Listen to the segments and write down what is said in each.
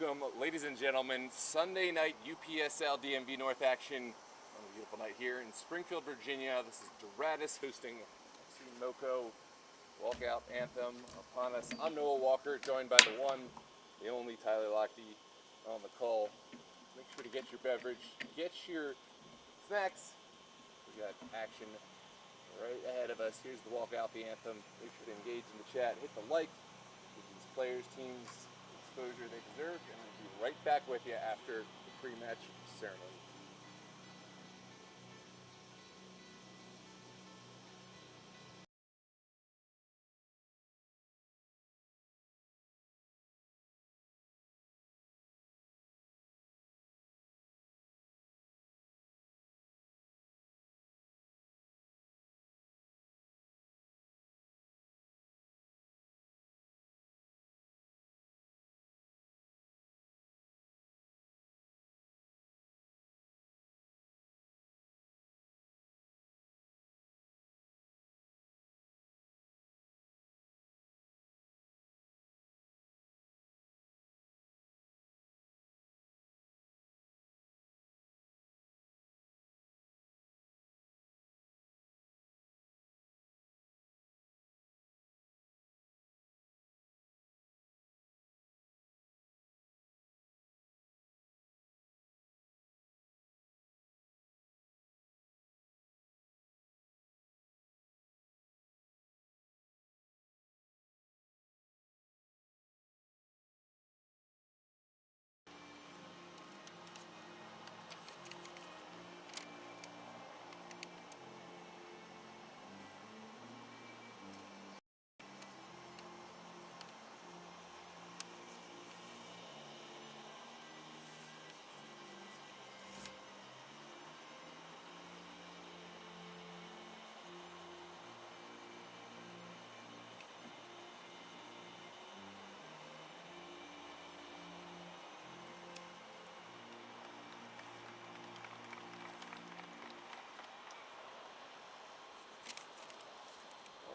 welcome, ladies and gentlemen. Sunday night UPSL DMV North action on a beautiful night here in Springfield, Virginia. This is Doradus hosting Moco. Walkout anthem upon us. I'm Noah Walker, joined by the one, the only Tyler Lochte on the call. Make sure to get your beverage, get your snacks. We got action right ahead of us. Here's the walkout, the anthem. Make sure to engage in the chat. Hit the like. Give these players, teams, exposure they deserve, and we'll be right back with you after the pre-match ceremony.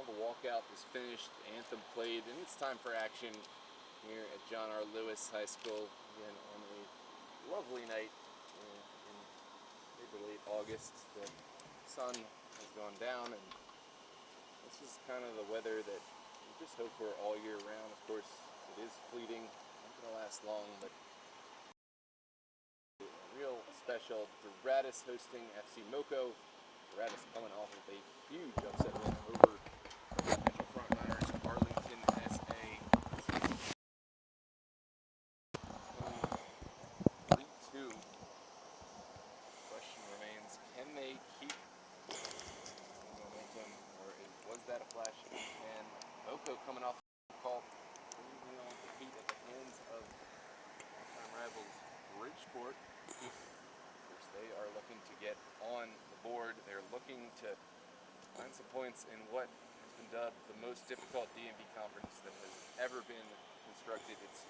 The walkout is finished, anthem played, and it's time for action here at John R. Lewis High School. Again, on a lovely night in mid to late August. The sun has gone down, and this is kind of the weather that we just hope for all year round. Of course, it is fleeting, not going to last long, but a real special. Doradus hosting FC Moco. Doradus coming off of a huge upset win over frontrunners Arlington SA. League 2. Question remains, can they keep momentum, or was that a flash in the pan? Moco coming off a call, 3-0 defeat at the hands of longtime rivals Bridgeport. Of course, they are looking to get on the board. They're looking to find some points in what has been dubbed the most difficult DMV conference that has ever been constructed. It's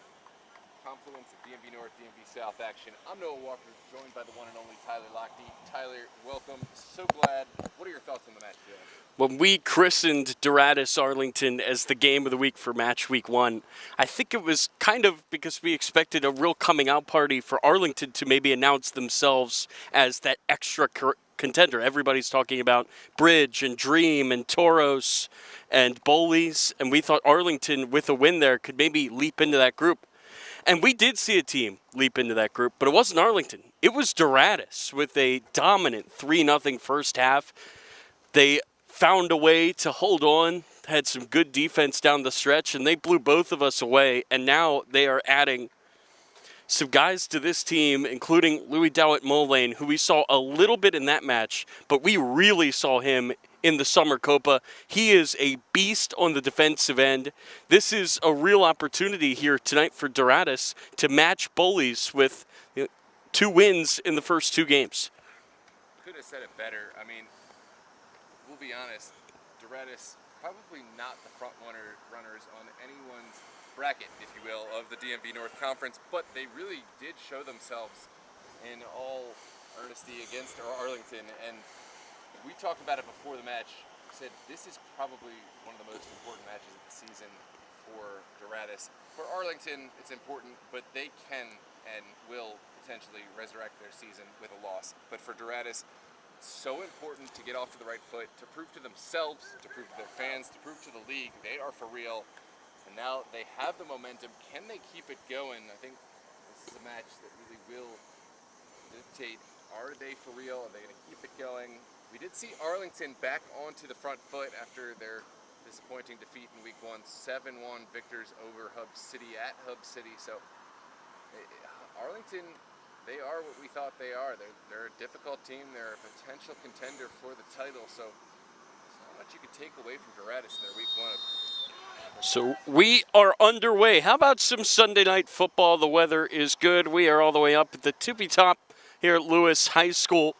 confluence of DMV North, DMV South action. I'm Noah Walker, joined by the one and only Tyler Lochte. Tyler, welcome. So glad. What are your thoughts on the match, Joe? When we christened Doradus Arlington as the game of the week for match week 1, I think it was kind of because we expected a real coming out party for Arlington to maybe announce themselves as that extra contender. Everybody's talking about Bridge and Dream and Toros and Bowleys, and we thought Arlington, with a win there, could maybe leap into that group. And we did see a team leap into that group, but it wasn't Arlington. It was Doradus with a dominant 3-0 first half. They found a way to hold on, had some good defense down the stretch, and they blew both of us away. And now they are adding some guys to this team, including Louis Dowett-Mulane, who we saw a little bit in that match, but we really saw him in the Summer Copa. He is a beast on the defensive end. This is a real opportunity here tonight for Doradus to match Bowleys with 2 wins in the first 2 games. Could have said it better. I mean, we'll be honest, Doradus probably not the front runners on anyone's bracket, if you will, of the DMV North Conference, but they really did show themselves in all earnesty against Arlington. And we talked about it before the match. We said this is probably one of the most important matches of the season for Doradus. For Arlington, it's important, but they can and will potentially resurrect their season with a loss. But for Doradus, it's so important to get off to the right foot, to prove to themselves, to prove to their fans, to prove to the league they are for real. And now they have the momentum. Can they keep it going? I think this is a match that really will dictate, are they for real? Are they going to keep it going? We did see Arlington back onto the front foot after their disappointing defeat in week 1, 7-1 victors over Hub City at Hub City. So Arlington, they are what we thought they are. They're a difficult team. They're a potential contender for the title. So there's not much you could take away from Doradus in their week 1. So we are underway. How about some Sunday night football? The weather is good. We are all the way up at the tippy top here at Lewis High School.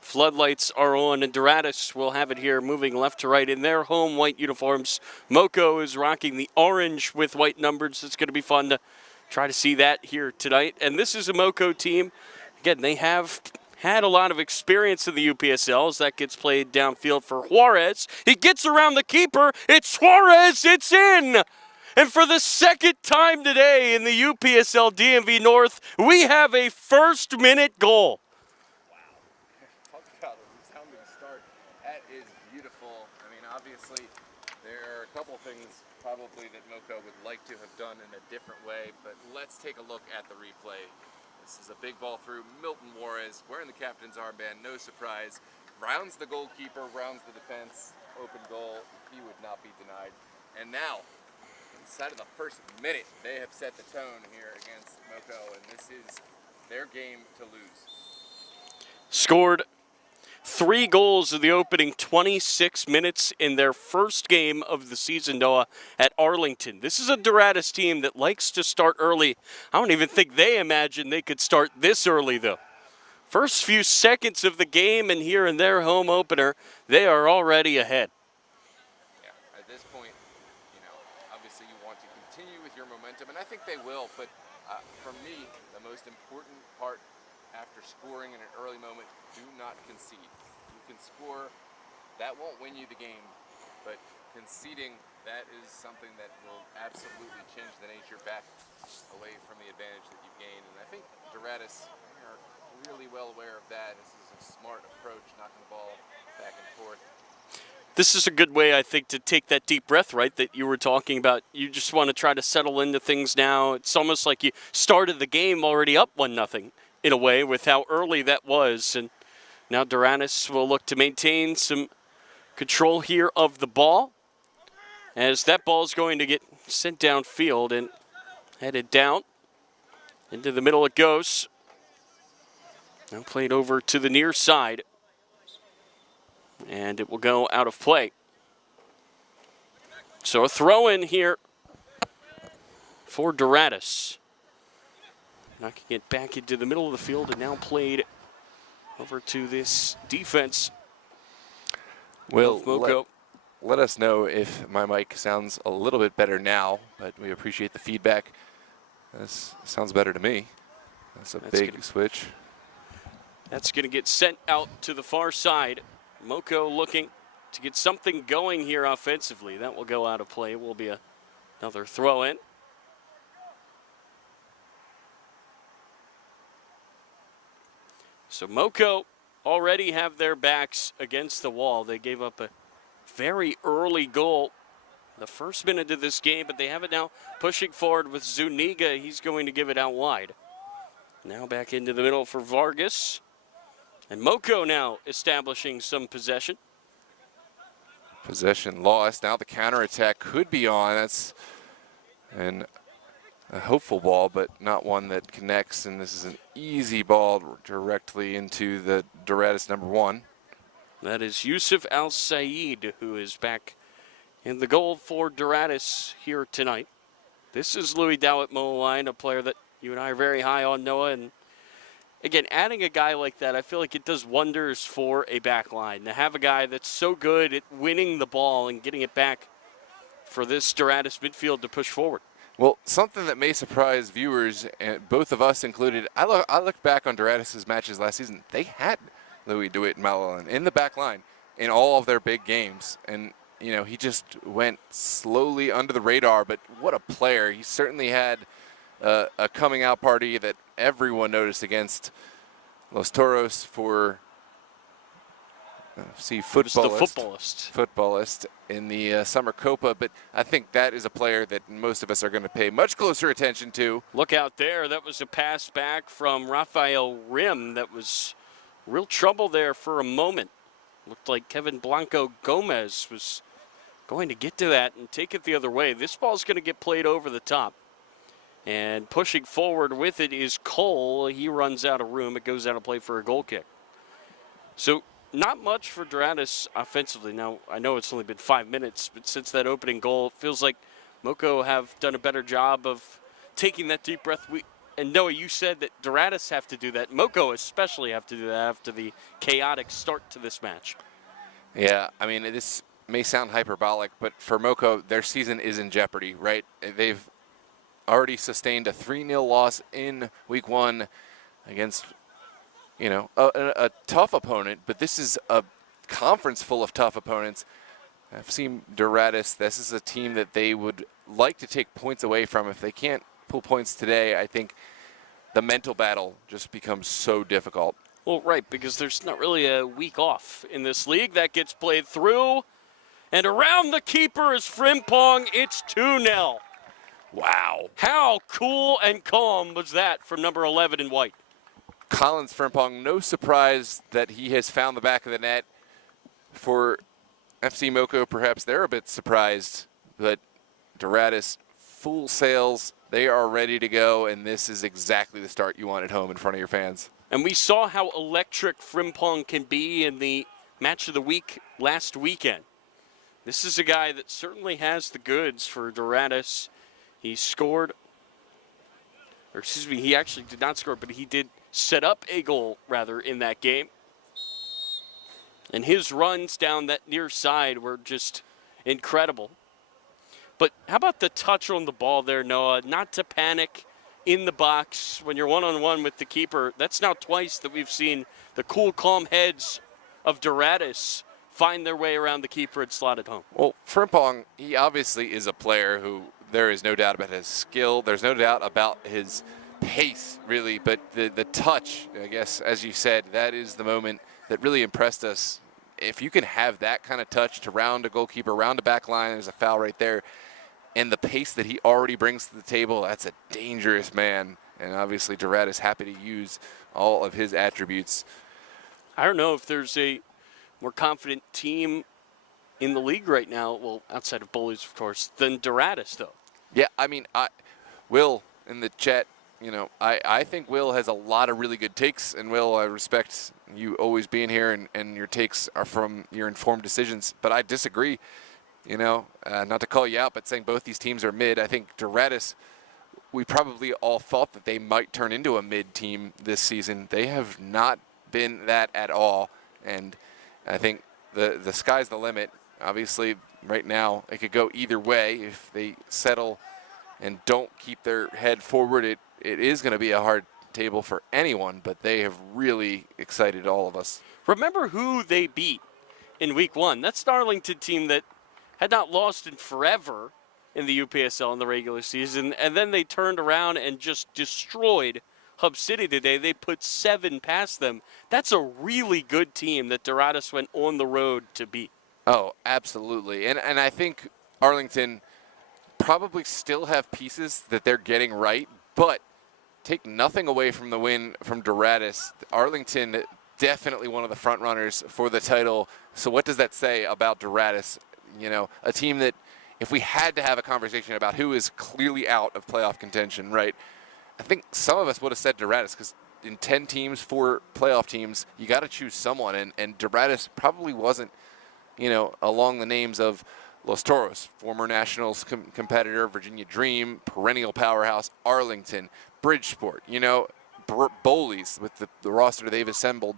Floodlights are on, and Doradus will have it here moving left to right in their home white uniforms. Moco is rocking the orange with white numbers. It's going to be fun to try to see that here tonight. And this is a Moco team. Again, they have had a lot of experience in the UPSL as that gets played downfield for Juarez. He gets around the keeper. It's Juarez. It's in. And for the second time today in the UPSL DMV North, we have a first-minute goal. Talk about a resounding start. That is beautiful. I mean, obviously, there are a couple things probably that Moco would like to have done in a different way, but let's take a look at the replay. This is a big ball through. Milton Juarez wearing the captain's armband, no surprise. Rounds the goalkeeper, rounds the defense. Open goal, he would not be denied. And now, inside of the first minute, they have set the tone here against Moco, and this is their game to lose. Scored 3 goals in the opening 26 minutes in their first game of the season, Noah, at Arlington. This is a Doradus team that likes to start early. I don't even think they imagined they could start this early, though. First few seconds of the game, and here in their home opener, they are already ahead. Yeah, at this point, you know, obviously you want to continue with your momentum, and I think they will, but for me, the most important part after scoring in an early moment, do not concede. You can score, that won't win you the game, but conceding, that is something that will absolutely change the nature back away from the advantage that you've gained. And I think Doradus are really well aware of that. This is a smart approach, knocking the ball back and forth. This is a good way, I think, to take that deep breath, right, that you were talking about. You just want to try to settle into things now. It's almost like you started the game already up 1-0 in a way with how early that was. And now Doradus will look to maintain some control here of the ball as that ball is going to get sent downfield and headed down. Into the middle it goes. Now played over to the near side. And it will go out of play. So a throw in here for Doradus. Knocking it back into the middle of the field and now played over to this defense. Will Moco. Let us know if my mic sounds a little bit better now, but we appreciate the feedback. This sounds better to me. That's a big switch. That's going to get sent out to the far side. Moco looking to get something going here offensively. That will go out of play. Will be another throw in. So Moco already have their backs against the wall. They gave up a very early goal the first minute of this game, but they have it now pushing forward with Zuniga. He's going to give it out wide. Now back into the middle for Vargas. And Moco now establishing some possession. Possession lost. Now the counterattack could be on. That's a hopeful ball, but not one that connects. And this is an easy ball directly into the Doradus #1. That is Yusuf Al-Said, who is back in the goal for Doradus here tonight. This is Louis Dowett Moline, a player that you and I are very high on, Noah. And again, adding a guy like that, I feel like it does wonders for a back line. To have a guy that's so good at winning the ball and getting it back for this Doradus midfield to push forward. Well, something that may surprise viewers, and both of us included, I looked back on Doradus' matches last season. They had Louis DeWitt and Malolin in the back line in all of their big games. And he just went slowly under the radar, but what a player. He certainly had a coming out party that everyone noticed against Los Toros for footballist in the Summer Copa, but I think that is a player that most of us are going to pay much closer attention to. Look out there. That was a pass back from Rafael Rim. That was real trouble there for a moment. Looked like Kevin Blanco Gomez was going to get to that and take it the other way. This ball's going to get played over the top. And pushing forward with it is Cole. He runs out of room. It goes out of play for a goal kick. So not much for Doradus offensively. Now, I know it's only been 5 minutes, but since that opening goal, it feels like Moco have done a better job of taking that deep breath. And Noah, you said that Doradus have to do that. Moco especially have to do that after the chaotic start to this match. Yeah, I mean, this may sound hyperbolic, but for Moco, their season is in jeopardy, right? They've already sustained a 3-0 loss in week 1 against, a tough opponent, but this is a conference full of tough opponents. I've seen Doradus. This is a team that they would like to take points away from. If they can't pull points today, I think the mental battle just becomes so difficult. Well, right, because there's not really a week off in this league. That gets played through, and around the keeper is Frimpong. It's 2-0. Wow. How cool and calm was that from number 11 in white? Collins Frimpong, no surprise that he has found the back of the net. For FC Moco, perhaps they're a bit surprised, but Doradus, full sails. They are ready to go, and this is exactly the start you want at home in front of your fans. And we saw how electric Frimpong can be in the match of the week last weekend. This is a guy that certainly has the goods for Doradus. He scored, or excuse me, he actually did not score, but he did set up a goal, rather, in that game. And his runs down that near side were just incredible. But how about the touch on the ball there, Noah? Not to panic in the box when you're one-on-one with the keeper. That's now twice that we've seen the cool, calm heads of Doradus find their way around the keeper and slot it home. Well, Frimpong, he obviously is a player who there is no doubt about his skill. There's no doubt about his pace, really. But the touch, I guess, as you said, that is the moment that really impressed us. If you can have that kind of touch to round a goalkeeper, round a back line, there's a foul right there. And the pace that he already brings to the table, that's a dangerous man. And obviously, Doradus happy to use all of his attributes. I don't know if there's a more confident team in the league right now, well, outside of Bullies, of course, than Doradus, though. Yeah, I mean, Will in the chat, I think Will has a lot of really good takes. And Will, I respect you always being here, and your takes are from your informed decisions. But I disagree. Not to call you out, but saying both these teams are mid. I think Doradus, we probably all thought that they might turn into a mid team this season. They have not been that at all, and I think the sky's the limit. Obviously, right now, it could go either way. If they settle and don't keep their head forward, it is going to be a hard table for anyone, but they have really excited all of us. Remember who they beat in week 1. That's the Arlington team that had not lost in forever in the UPSL in the regular season, and then they turned around and just destroyed Hub City today. They put 7 past them. That's a really good team that Doradus went on the road to beat. Oh, absolutely. And I think Arlington probably still have pieces that they're getting right, but take nothing away from the win from Doradus. Arlington, definitely one of the front runners for the title. So what does that say about Doradus? A team that, if we had to have a conversation about who is clearly out of playoff contention, right, I think some of us would have said Doradus, because in 10 teams, 4 playoff teams, you got to choose someone, and Doradus probably wasn't, along the names of Los Toros, former Nationals competitor, Virginia Dream, perennial powerhouse, Arlington, Bridgeport, Bowleys with the roster they've assembled.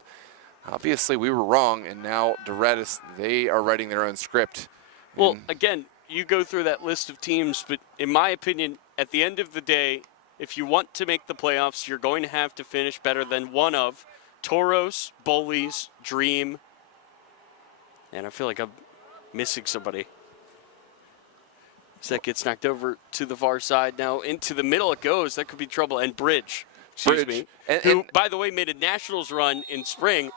Obviously, we were wrong, and now Doradus, they are writing their own script. Well, again, you go through that list of teams, but in my opinion, at the end of the day, if you want to make the playoffs, you're going to have to finish better than one of Toros, Bullies, Dream, and I feel like I'm Missing somebody. That gets knocked over to the far side. Now into the middle it goes. That could be trouble. And Bridge, me, who, by the way, made a Nationals run in spring.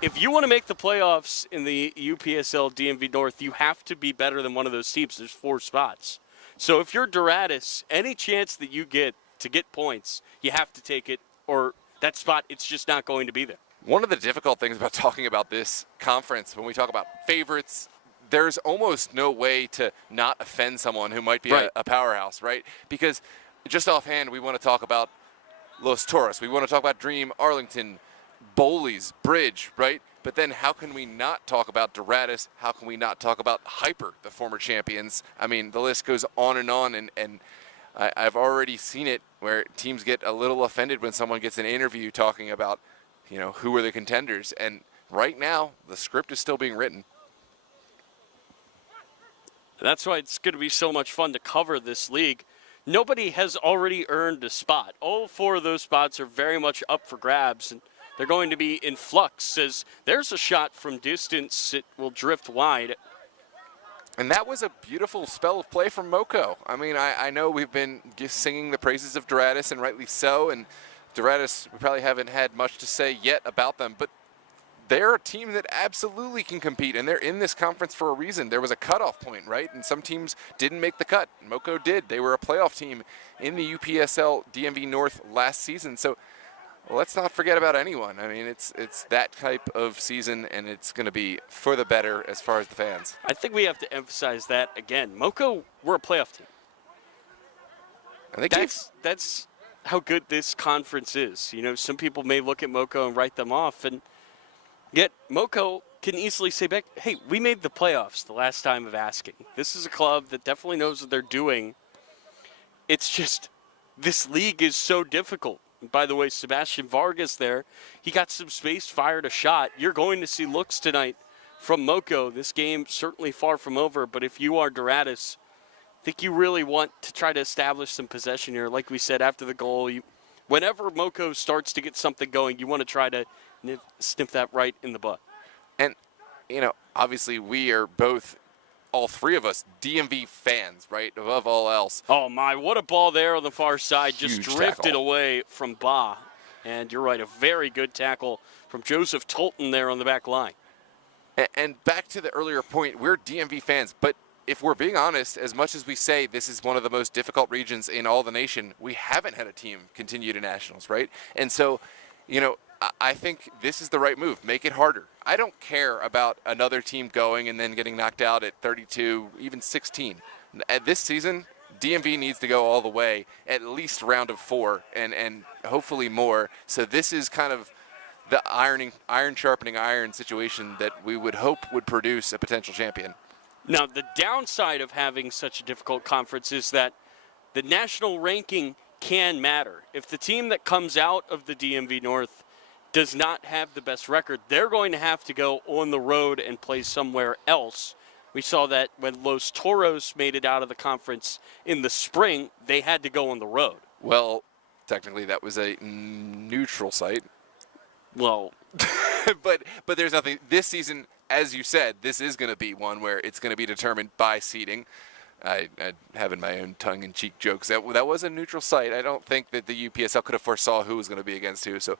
If you want to make the playoffs in the UPSL DMV North, you have to be better than one of those teams. There's 4 spots. So if you're Doradus, any chance that you get to get points, you have to take it, or that spot, it's just not going to be there. One of the difficult things about talking about this conference, when we talk about favorites, there's almost no way to not offend someone who might be a powerhouse, right? Because just offhand, we want to talk about Los Toros. We want to talk about Dream, Arlington, Bowleys, Bridge, right? But then how can we not talk about Doradus? How can we not talk about Hyper, the former champions? I mean, the list goes on, and I've already seen it where teams get a little offended when someone gets an interview talking about, who are the contenders. And right now, the script is still being written. That's why it's going to be so much fun to cover this league. Nobody has already earned a spot. All 4 of those spots are very much up for grabs, and they're going to be in flux. As there's a shot from distance, it will drift wide. And that was a beautiful spell of play from Moco. I mean, I know we've been singing the praises of Doradus, and rightly so, and Doradus, we probably haven't had much to say yet about them, but they're a team that absolutely can compete, and they're in this conference for a reason. There was a cutoff point, right? And some teams didn't make the cut. Moco did. They were a playoff team in the UPSL DMV North last season. So let's not forget about anyone. I mean, it's that type of season, and it's going to be for the better as far as the fans. I think we have to emphasize that again. Moco, we're a playoff team. That's how good this conference is. Some people may look at Moco and write them off, and yet Moco can easily say back, hey, we made the playoffs the last time of asking. This is a club that definitely knows what they're doing. It's just this league is so difficult. And by the way, Sebastian Vargas there, he got some space, fired a shot. You're going to see looks tonight from Moco. This game certainly far from over, but if you are Doradus, I think you really want to try to establish some possession here. Like we said, after the goal, whenever Moco starts to get something going, you want to try to snip that right in the butt. And, obviously we are both, all 3 of us, DMV fans, right, above all else. Oh, my, what a ball there on the far side. Huge just drifted tackle away from Ba. And you're right, a very good tackle from Joseph Tolton there on the back line. And back to the earlier point, we're DMV fans, but if we're being honest, as much as we say this is one of the most difficult regions in all the nation, we haven't had a team continue to nationals, right? And so, I think this is the right move. Make it harder. I don't care about another team going and then getting knocked out at 32, even 16. At this season, DMV needs to go all the way, at least round of 4, and hopefully more. So this is kind of the iron sharpening iron situation that we would hope would produce a potential champion. Now, the downside of having such a difficult conference is that the national ranking can matter. If the team that comes out of the DMV North does not have the best record, they're going to have to go on the road and play somewhere else. We saw that when Los Toros made it out of the conference in the spring, they had to go on the road. Well, technically that was a neutral site. Well, but there's nothing. This season, as you said, this is going to be one where it's going to be determined by seeding. I having my own tongue-in-cheek jokes. That was a neutral site. I don't think that the UPSL could have foresaw who was going to be against who. So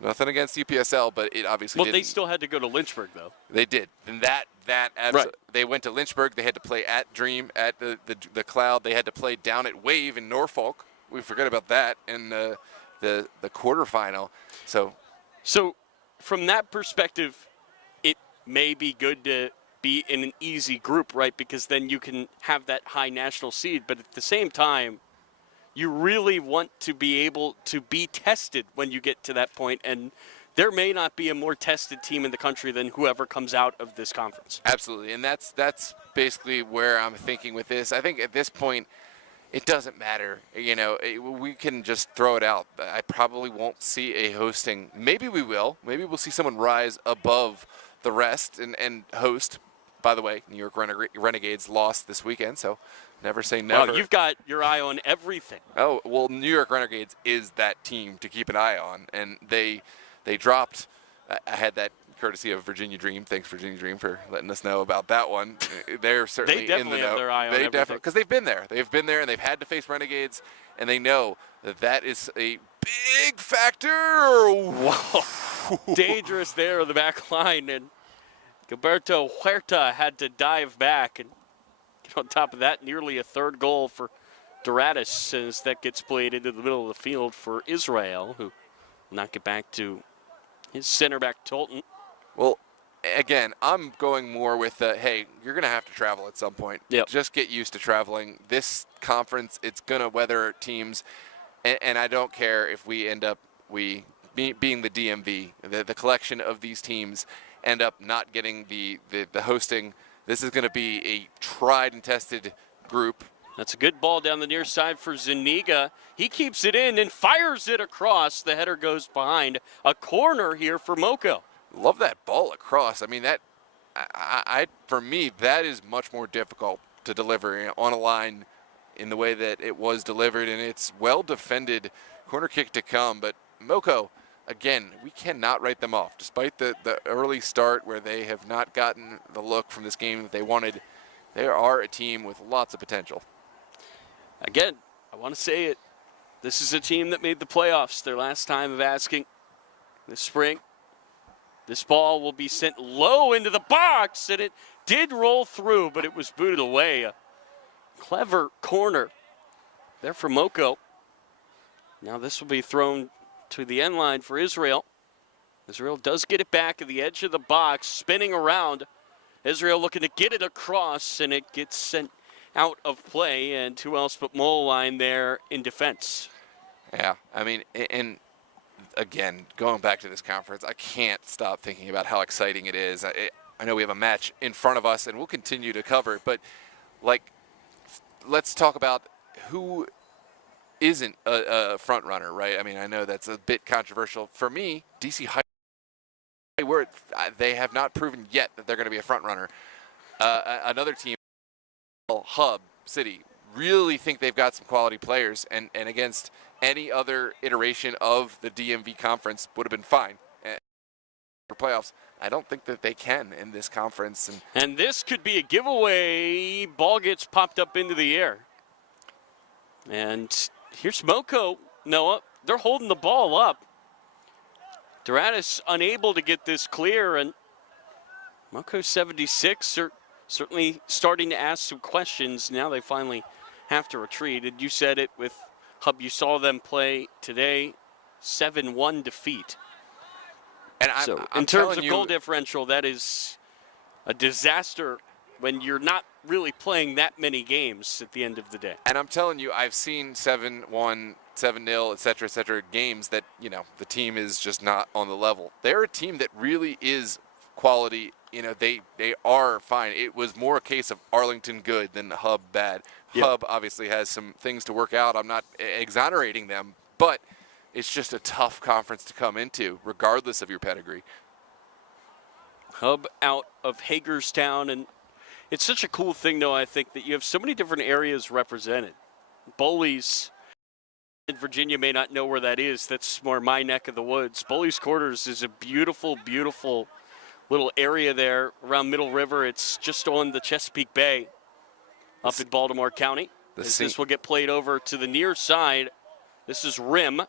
nothing against UPSL, but it obviously didn't. Well, they still had to go to Lynchburg, though. They did. And that right. They went to Lynchburg. They had to play at Dream, at the Cloud. They had to play down at Wave in Norfolk. We forgot about that in the quarterfinal. So from that perspective, it may be good to be in an easy group, right? Because then you can have that high national seed. But at the same time, you really want to be able to be tested when you get to that point. And there may not be a more tested team in the country than whoever comes out of this conference. Absolutely. And that's basically where I'm thinking with this. I think at this point, it doesn't matter. We can just throw it out. I probably won't see a hosting. Maybe we will. Maybe we'll see someone rise above the rest and host. By the way, New York Renegades lost this weekend, so never say never. Well, you've got your eye on everything. Oh, well, New York Renegades is that team to keep an eye on, and they dropped. I had that courtesy of Virginia Dream. Thanks, Virginia Dream, for letting us know about that one. They're certainly in the know. Have their eye on everything. Because they've been there. They've been there, and they've had to face Renegades, and they know that that is a big factor. Whoa. Dangerous there on the back line, and Gilberto Huerta had to dive back and get on top of that. Nearly a third goal for Doradus as that gets played into the middle of the field for Israel, who will not get back to his center back, Tolton. Well, again, I'm going more with hey, you're going to have to travel at some point. Yep. Just get used to traveling. This conference, it's going to weather teams, and I don't care if we end up, being the DMV, the collection of these teams end up not getting the hosting. This is going to be a tried and tested group. That's a good ball down the near side for Zuniga. He keeps it in and fires it across. The header goes behind. A corner here for Moco. Love that ball across. I mean, that, for me, that is much more difficult to deliver on a line in the way that it was delivered, and it's well defended. Corner kick to come, but Moco, again, we cannot write them off. Despite the early start where they have not gotten the look from this game that they wanted, they are a team with lots of potential. Again, I want to say it. This is a team that made the playoffs their last time of asking this spring. This ball will be sent low into the box, and it did roll through, but it was booted away. A clever corner there for Moco. Now this will be thrown to the end line for Israel. Israel does get it back at the edge of the box, spinning around. Israel looking to get it across, and it gets sent out of play, and who else but Moline there in defense. Yeah, I mean, and again, going back to this conference, I can't stop thinking about how exciting it is. I know we have a match in front of us, and we'll continue to cover it, but, like, let's talk about who isn't a front runner, right? I mean, I know that's a bit controversial. For me, DC High, they have not proven yet that they're going to be a front runner. Another team, Hub City, really think they've got some quality players, and against any other iteration of the DMV conference would have been fine. For playoffs, I don't think that they can in this conference. And this could be a giveaway. Ball gets popped up into the air. And here's Moco, Noah. They're holding the ball up. Doradus unable to get this clear, and Moco 76 are certainly starting to ask some questions. Now they finally have to retreat. And you said it with Hub. You saw them play today, 7-1 defeat. And so in terms of goal differential, that is a disaster when you're not really playing that many games at the end of the day. And I'm telling you, I've seen 7-1, 7-0, et cetera, games that, you know, the team is just not on the level. They're a team that really is quality. You know, they are fine. It was more a case of Arlington good than Hub bad. Yep. Hub obviously has some things to work out. I'm not exonerating them, but it's just a tough conference to come into, regardless of your pedigree. Hub out of Hagerstown, and it's such a cool thing, though, I think, that you have so many different areas represented. Bowley's in Virginia may not know where that is. That's more my neck of the woods. Bowley's Quarters is a beautiful, beautiful little area there around Middle River. It's just on the Chesapeake Bay up in Baltimore County. This will get played over to the near side. This is Rim.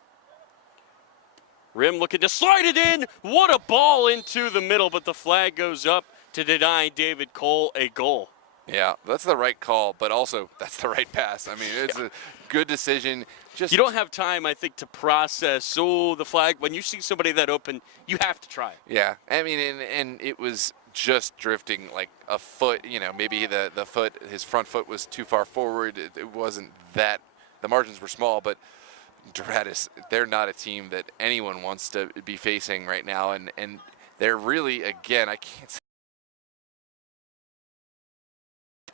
Rim looking to slide it in. What a ball into the middle, but the flag goes up to deny David Cole a goal. Yeah, that's the right call, but also that's the right pass. I mean, it's a good decision. You don't have time, I think, to process, the flag. When you see somebody that open, you have to try it. Yeah, I mean, and it was just drifting like a foot. You know, maybe the foot, his front foot was too far forward. It wasn't that, the margins were small, but Doradus, they're not a team that anyone wants to be facing right now, and they're really, again, I can't say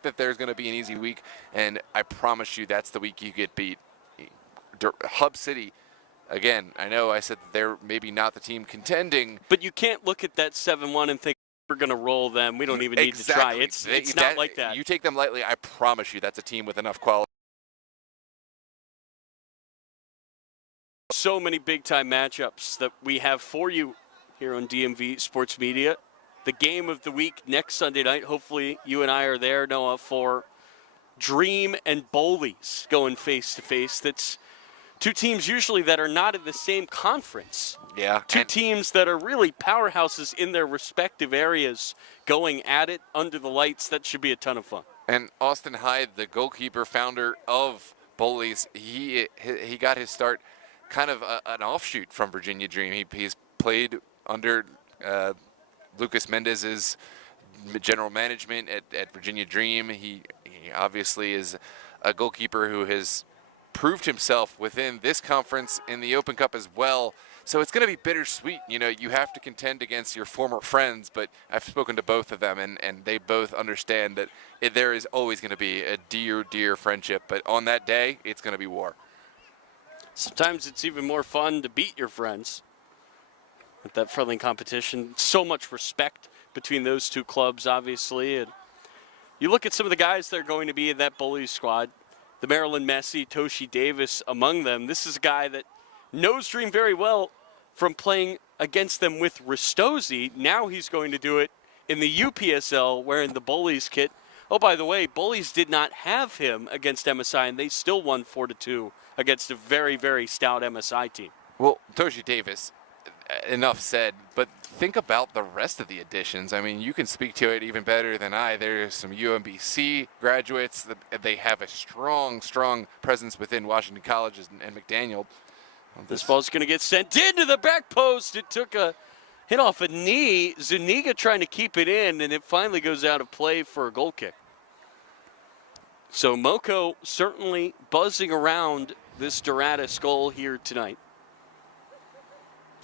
that there's going to be an easy week, and I promise you that's the week you get beat. Hub City, again, I know I said that they're maybe not the team contending. But you can't look at that 7-1 and think we're going to roll them. We don't even need to try. It's not like that. You take them lightly, I promise you that's a team with enough quality. So many big-time matchups that we have for you here on DMV Sports Media. The game of the week next Sunday night. Hopefully you and I are there, Noah, for Dream and Bowleys going face-to-face. That's two teams usually that are not in the same conference. Yeah. Two teams that are really powerhouses in their respective areas going at it under the lights. That should be a ton of fun. And Austin Hyde, the goalkeeper, founder of Bowleys, he got his start kind of an offshoot from Virginia Dream. He's played under Lucas Mendez's general management at Virginia Dream. He obviously is a goalkeeper who has proved himself within this conference in the Open Cup as well. So it's going to be bittersweet. You know, you have to contend against your former friends, but I've spoken to both of them, and they both understand that there is always going to be a dear, dear friendship. But on that day, it's going to be war. Sometimes it's even more fun to beat your friends at that friendly competition. So much respect between those two clubs, obviously. And you look at some of the guys that are going to be in that Bowleys squad, the Maryland Messi, Toshi Davis among them. This is a guy that knows Dream very well from playing against them with Ristosi. Now he's going to do it in the UPSL wearing the Bowleys kit. Oh, by the way, Bowleys did not have him against MSI, and they still won 4-2 against a very, very stout MSI team. Well, Toshi Davis, enough said, but think about the rest of the additions. I mean, you can speak to it even better than I. There's some UMBC graduates. They have a strong, strong presence within Washington College and McDaniel. This ball's going to get sent into the back post. It took a hit off a knee. Zuniga trying to keep it in, and it finally goes out of play for a goal kick. So Moco certainly buzzing around this Doradus goal here tonight.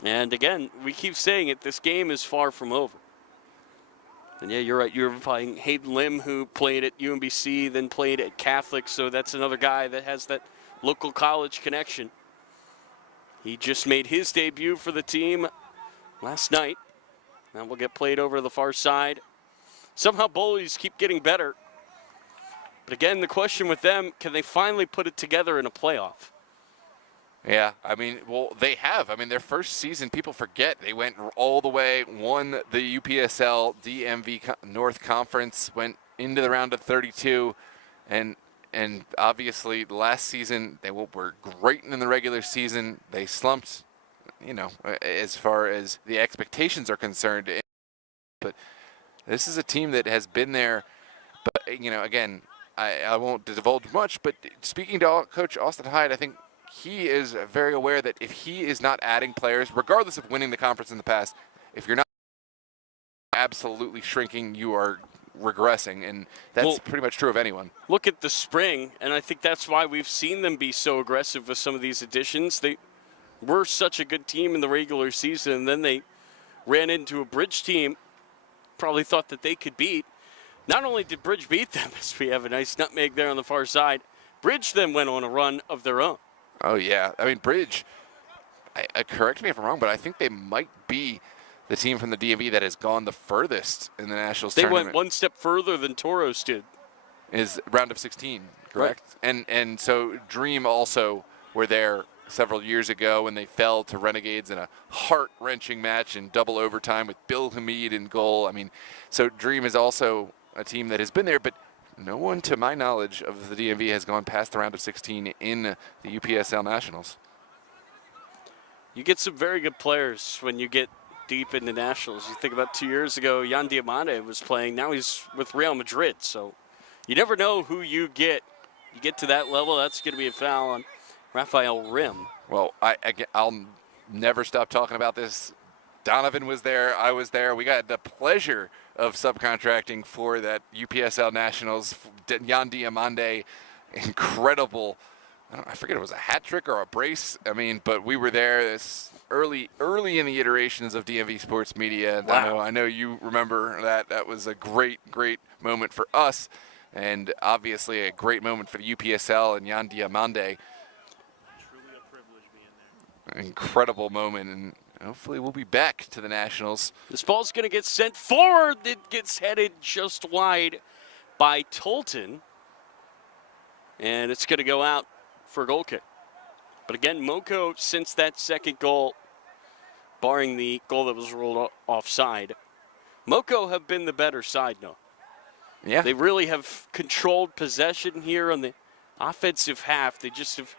And again, we keep saying it, this game is far from over. And yeah, you're right, you're playing Hayden Lim, who played at UMBC, then played at Catholic, so that's another guy that has that local college connection. He just made his debut for the team last night. That will get played over to the far side. Somehow Bowleys keep getting better. But again, the question with them, can they finally put it together in a playoff? Yeah, I mean, well, they have. I mean, their first season, people forget, they went all the way, won the UPSL DMV North Conference, went into the round of 32, and obviously last season they were great in the regular season. They slumped, you know, as far as the expectations are concerned. But this is a team that has been there. But, you know, again, I won't divulge much, but speaking to Coach Austin Hyde, I think he is very aware that if he is not adding players, regardless of winning the conference in the past, if you're not absolutely shrinking, you are regressing, and that's pretty much true of anyone. Look at the spring, and I think that's why we've seen them be so aggressive with some of these additions. They were such a good team in the regular season, and then they ran into a Bridge team, probably thought that they could beat. Not only did Bridge beat them, as we have a nice nutmeg there on the far side, Bridge then went on a run of their own. Oh, yeah. I mean, Bridge, correct me if I'm wrong, but I think they might be the team from the DMV that has gone the furthest in the Nationals tournament. They went one step further than Toros did. Is round of 16, correct? Right. And so Dream also were there several years ago when they fell to Renegades in a heart-wrenching match in double overtime with Bill Hamid in goal. I mean, so Dream is also a team that has been there, but no one, to my knowledge, of the DMV has gone past the round of 16 in the UPSL Nationals. You get some very good players when you get deep in the Nationals. You think about 2 years ago, Jan Diamante was playing. Now he's with Real Madrid. So you never know who you get. You get to that level, that's going to be a foul on Rafael Rim. Well, I'll never stop talking about this. Donovan was there. I was there. We got the pleasure of subcontracting for that UPSL Nationals. Jan Diamante, incredible. I forget if it was a hat trick or a brace. I mean, but we were there this early in the iterations of DMV Sports Media. Wow. I know you remember that. That was a great moment for us, and obviously a great moment for the UPSL and Jan Diamante. Truly a privilege being there. Incredible moment, and hopefully we'll be back to the Nationals. This ball's going to get sent forward. It gets headed just wide by Tolton, and it's going to go out for a goal kick. But again, Moco, since that second goal, barring the goal that was ruled offside. Moco have been the better side, no. Yeah. They really have controlled possession here on the offensive half. They just have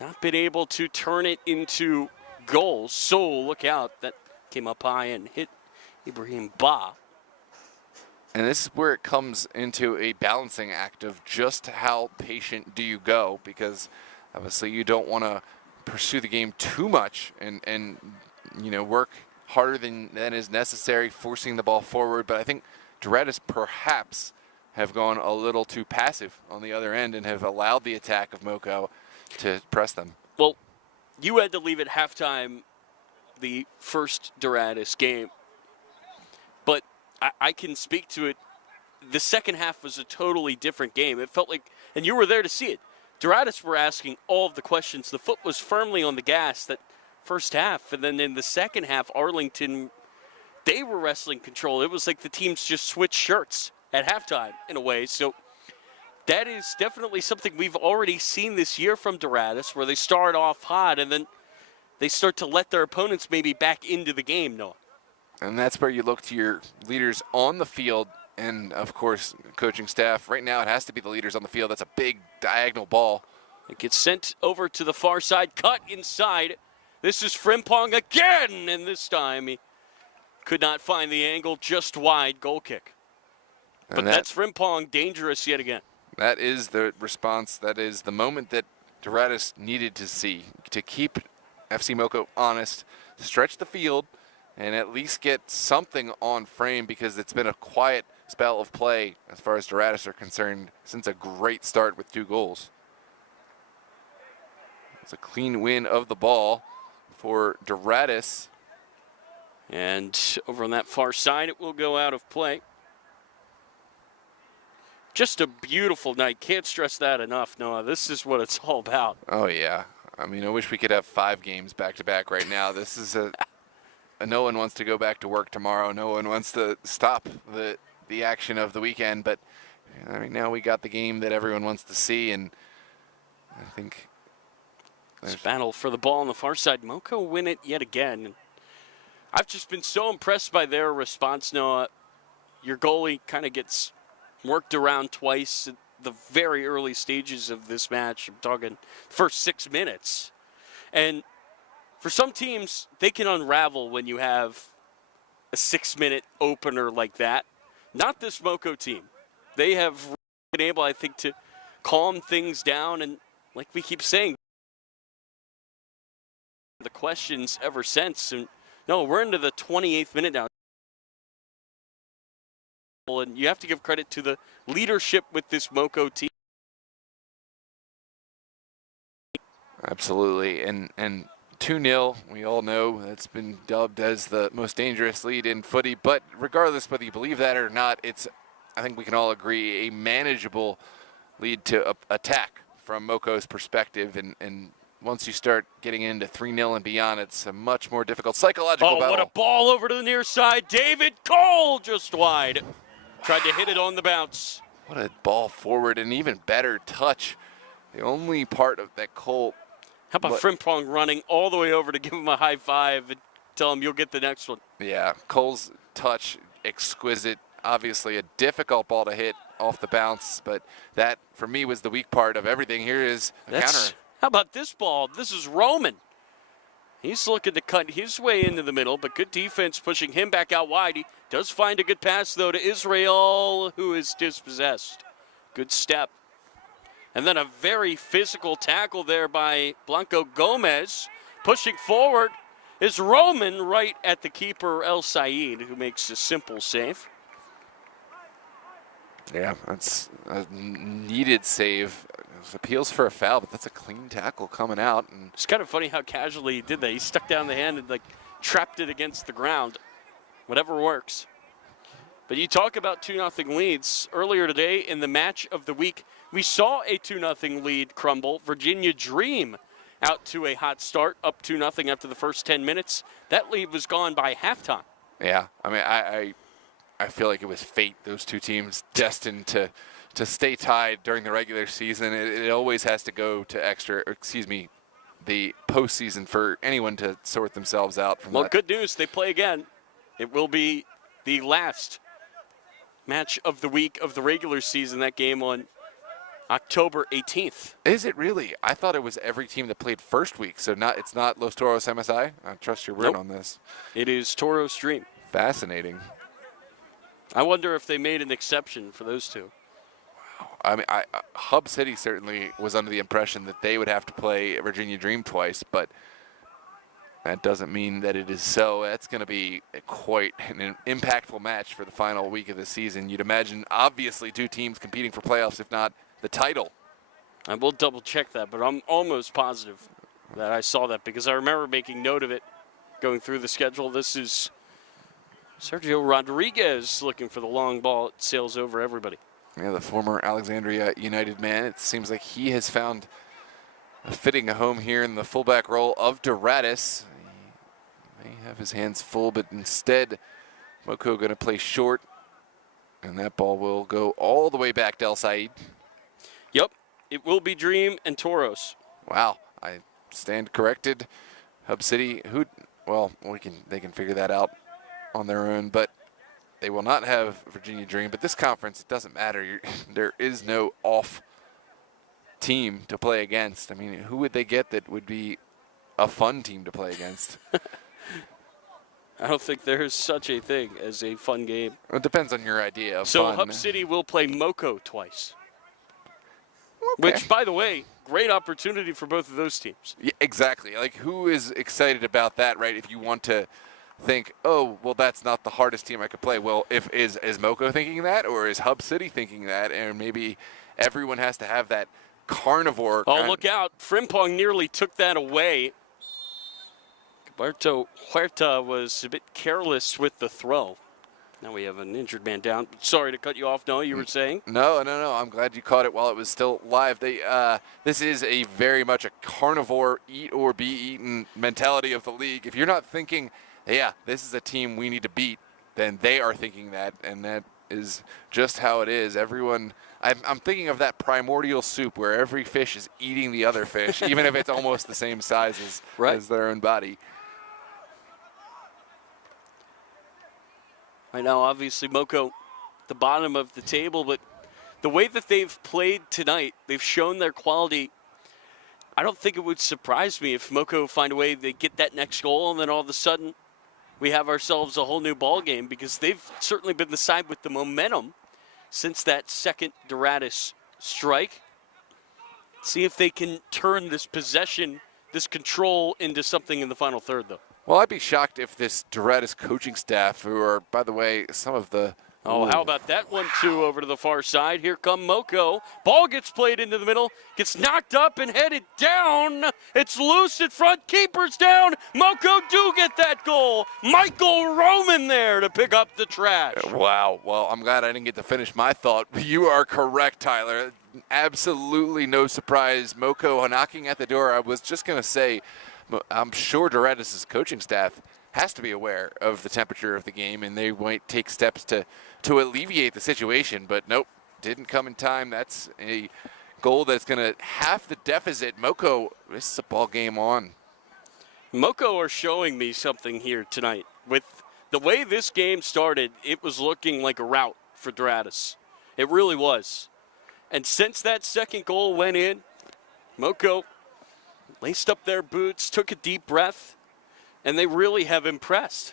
not been able to turn it into goals. So look out. That came up high and hit Ibrahim Ba. And this is where it comes into a balancing act of just how patient do you go, because obviously you don't want to pursue the game too much and work harder than is necessary, forcing the ball forward. But I think Doradus perhaps have gone a little too passive on the other end and have allowed the attack of Moco to press them. Well, you had to leave at halftime the first Doradus game, but I can speak to it. The second half was a totally different game. It felt like, and you were there to see it, Doradus were asking all of the questions. The foot was firmly on the gas that first half, and then in the second half, Arlington, they were wrestling control. It was like the teams just switched shirts at halftime in a way. So that is definitely something we've already seen this year from Doradus, where they start off hot and then they start to let their opponents maybe back into the game, Noah. And that's where you look to your leaders on the field and, of course, coaching staff. Right now it has to be the leaders on the field. That's a big diagonal ball. It gets sent over to the far side, cut inside. This is Frimpong again, and this time he could not find the angle, just wide, goal kick. But that's Frimpong, dangerous yet again. That is the response. That is the moment that Doradus needed to see to keep FC Moco honest, stretch the field, and at least get something on frame, because it's been a quiet spell of play as far as Doradus are concerned since a great start with 2 goals. It's a clean win of the ball for Doradus. And over on that far side, it will go out of play. Just a beautiful night. Can't stress that enough, Noah. This is what it's all about. Oh, yeah. I mean, I wish we could have 5 games back-to-back right now. This is no one wants to go back to work tomorrow. No one wants to stop the action of the weekend. But right now we got the game that everyone wants to see, and I think this battle for the ball on the far side. Moco win it yet again. I've just been so impressed by their response, Noah. Your goalie kind of gets worked around twice at the very early stages of this match. I'm talking first 6 minutes. And for some teams, they can unravel when you have a 6-minute opener like that. Not this Moco team. They have been able, I think, to calm things down. And like we keep saying, the questions ever since. And no, we're into the 28th minute now. And you have to give credit to the leadership with this Moco team. Absolutely. And 2-0, we all know that's been dubbed as the most dangerous lead in footy. But regardless whether you believe that or not, it's, I think we can all agree, a manageable lead to attack from Moco's perspective. And once you start getting into 3-0 and beyond, it's a much more difficult psychological battle. Oh, what a ball over to the near side. David Cole just wide. Tried to hit it on the bounce. What a ball forward, and even better touch. The only part of that Cole. How about Frimpong running all the way over to give him a high five and tell him you'll get the next one? Yeah, Cole's touch, exquisite. Obviously a difficult ball to hit off the bounce, but that, for me, was the weak part of everything. Here is a counter. How about this ball? This is Roman. He's looking to cut his way into the middle, but good defense pushing him back out wide. He does find a good pass, though, to Israel, who is dispossessed. Good step. And then a very physical tackle there by Blanco Gomez. Pushing forward is Roman right at the keeper, El Said, who makes a simple save. Yeah, that's a needed save. Appeals for a foul, but that's a clean tackle coming out. And it's kind of funny how casually he did that. He stuck down the hand and like trapped it against the ground. Whatever works. But you talk about 2-0 leads. Earlier today in the match of the week, we saw a 2-0 lead crumble. Virginia Dream out to a hot start, up 2-0 after the first 10 minutes. That lead was gone by halftime. Yeah, I mean, I feel like it was fate. Those two teams destined to stay tied during the regular season. It always has to go to the postseason for anyone to sort themselves out from Well, that. good news. They play again. It will be the last match of the week of the regular season, that game on October 18th. Is it really? I thought it was every team that played first week, so it's not Los Toros MSI? I trust your word Nope. on this. It is Toro Stream. Fascinating. I wonder if they made an exception for those two. I mean, Hub City certainly was under the impression that they would have to play Virginia Dream twice, but that doesn't mean that it is so. That's going to be quite an impactful match for the final week of the season. You'd imagine, obviously, two teams competing for playoffs, if not the title. I will double check that, but I'm almost positive that I saw that because I remember making note of it going through the schedule. This is Sergio Rodriguez looking for the long ball. It sails over everybody. Yeah, the former Alexandria United man. It seems like he has found a fitting home here in the fullback role of Doradus. He may have his hands full, but instead, Moco going to play short, and that ball will go all the way back to El Said. Yep, it will be Dream and Toros. Wow, I stand corrected. Hub City, they can figure that out on their own, but they will not have Virginia Dream. But this conference, it doesn't matter. There is no off team to play against. I mean, who would they get that would be a fun team to play against? I don't think there's such a thing as a fun game. It depends on your idea of so fun. Hub City will play Moco twice. Okay. Which, by the way, great opportunity for both of those teams. Yeah, exactly. Like, who is excited about that, right? If you want to think, oh, well, that's not the hardest team I could play. Well, is Moco thinking that, or is Hub City thinking that? And maybe everyone has to have that carnivore. Oh, look out. Frimpong nearly took that away. Gilberto Huerta was a bit careless with the throw. Now we have an injured man down. Sorry to cut you off, Noah, you were saying? No. I'm glad you caught it while it was still live. This is a very much a carnivore, eat or be eaten mentality of the league. If you're not thinking, yeah, this is a team we need to beat, then they are thinking that, and that is just how it is. Everyone, I'm thinking of that primordial soup where every fish is eating the other fish, even if it's almost the same size as their own body. I know, obviously, Moco, the bottom of the table, but the way that they've played tonight, they've shown their quality. I don't think it would surprise me if Moco find a way they get that next goal, and then all of a sudden we have ourselves a whole new ball game, because they've certainly been the side with the momentum since that second Doradus strike. See if they can turn this possession, this control, into something in the final third, though. Well, I'd be shocked if this Doradus coaching staff, who are, by the way, some of the... Oh, how about that one, too, over to the far side. Here come Moco. Ball gets played into the middle, gets knocked up and headed down. It's loose in front, keeper's down. Moco do get that goal. Michael Roman there to pick up the trash. Wow. Well, I'm glad I didn't get to finish my thought. You are correct, Tyler. Absolutely no surprise. Moco knocking at the door. I was just going to say, I'm sure Doradus' coaching staff has to be aware of the temperature of the game, and they might take steps to alleviate the situation, but nope, didn't come in time. That's a goal that's going to half the deficit. Moco, this is a ball game on. Moco are showing me something here tonight. With the way this game started, it was looking like a rout for Doradus. It really was. And since that second goal went in, Moco laced up their boots, took a deep breath, and they really have impressed.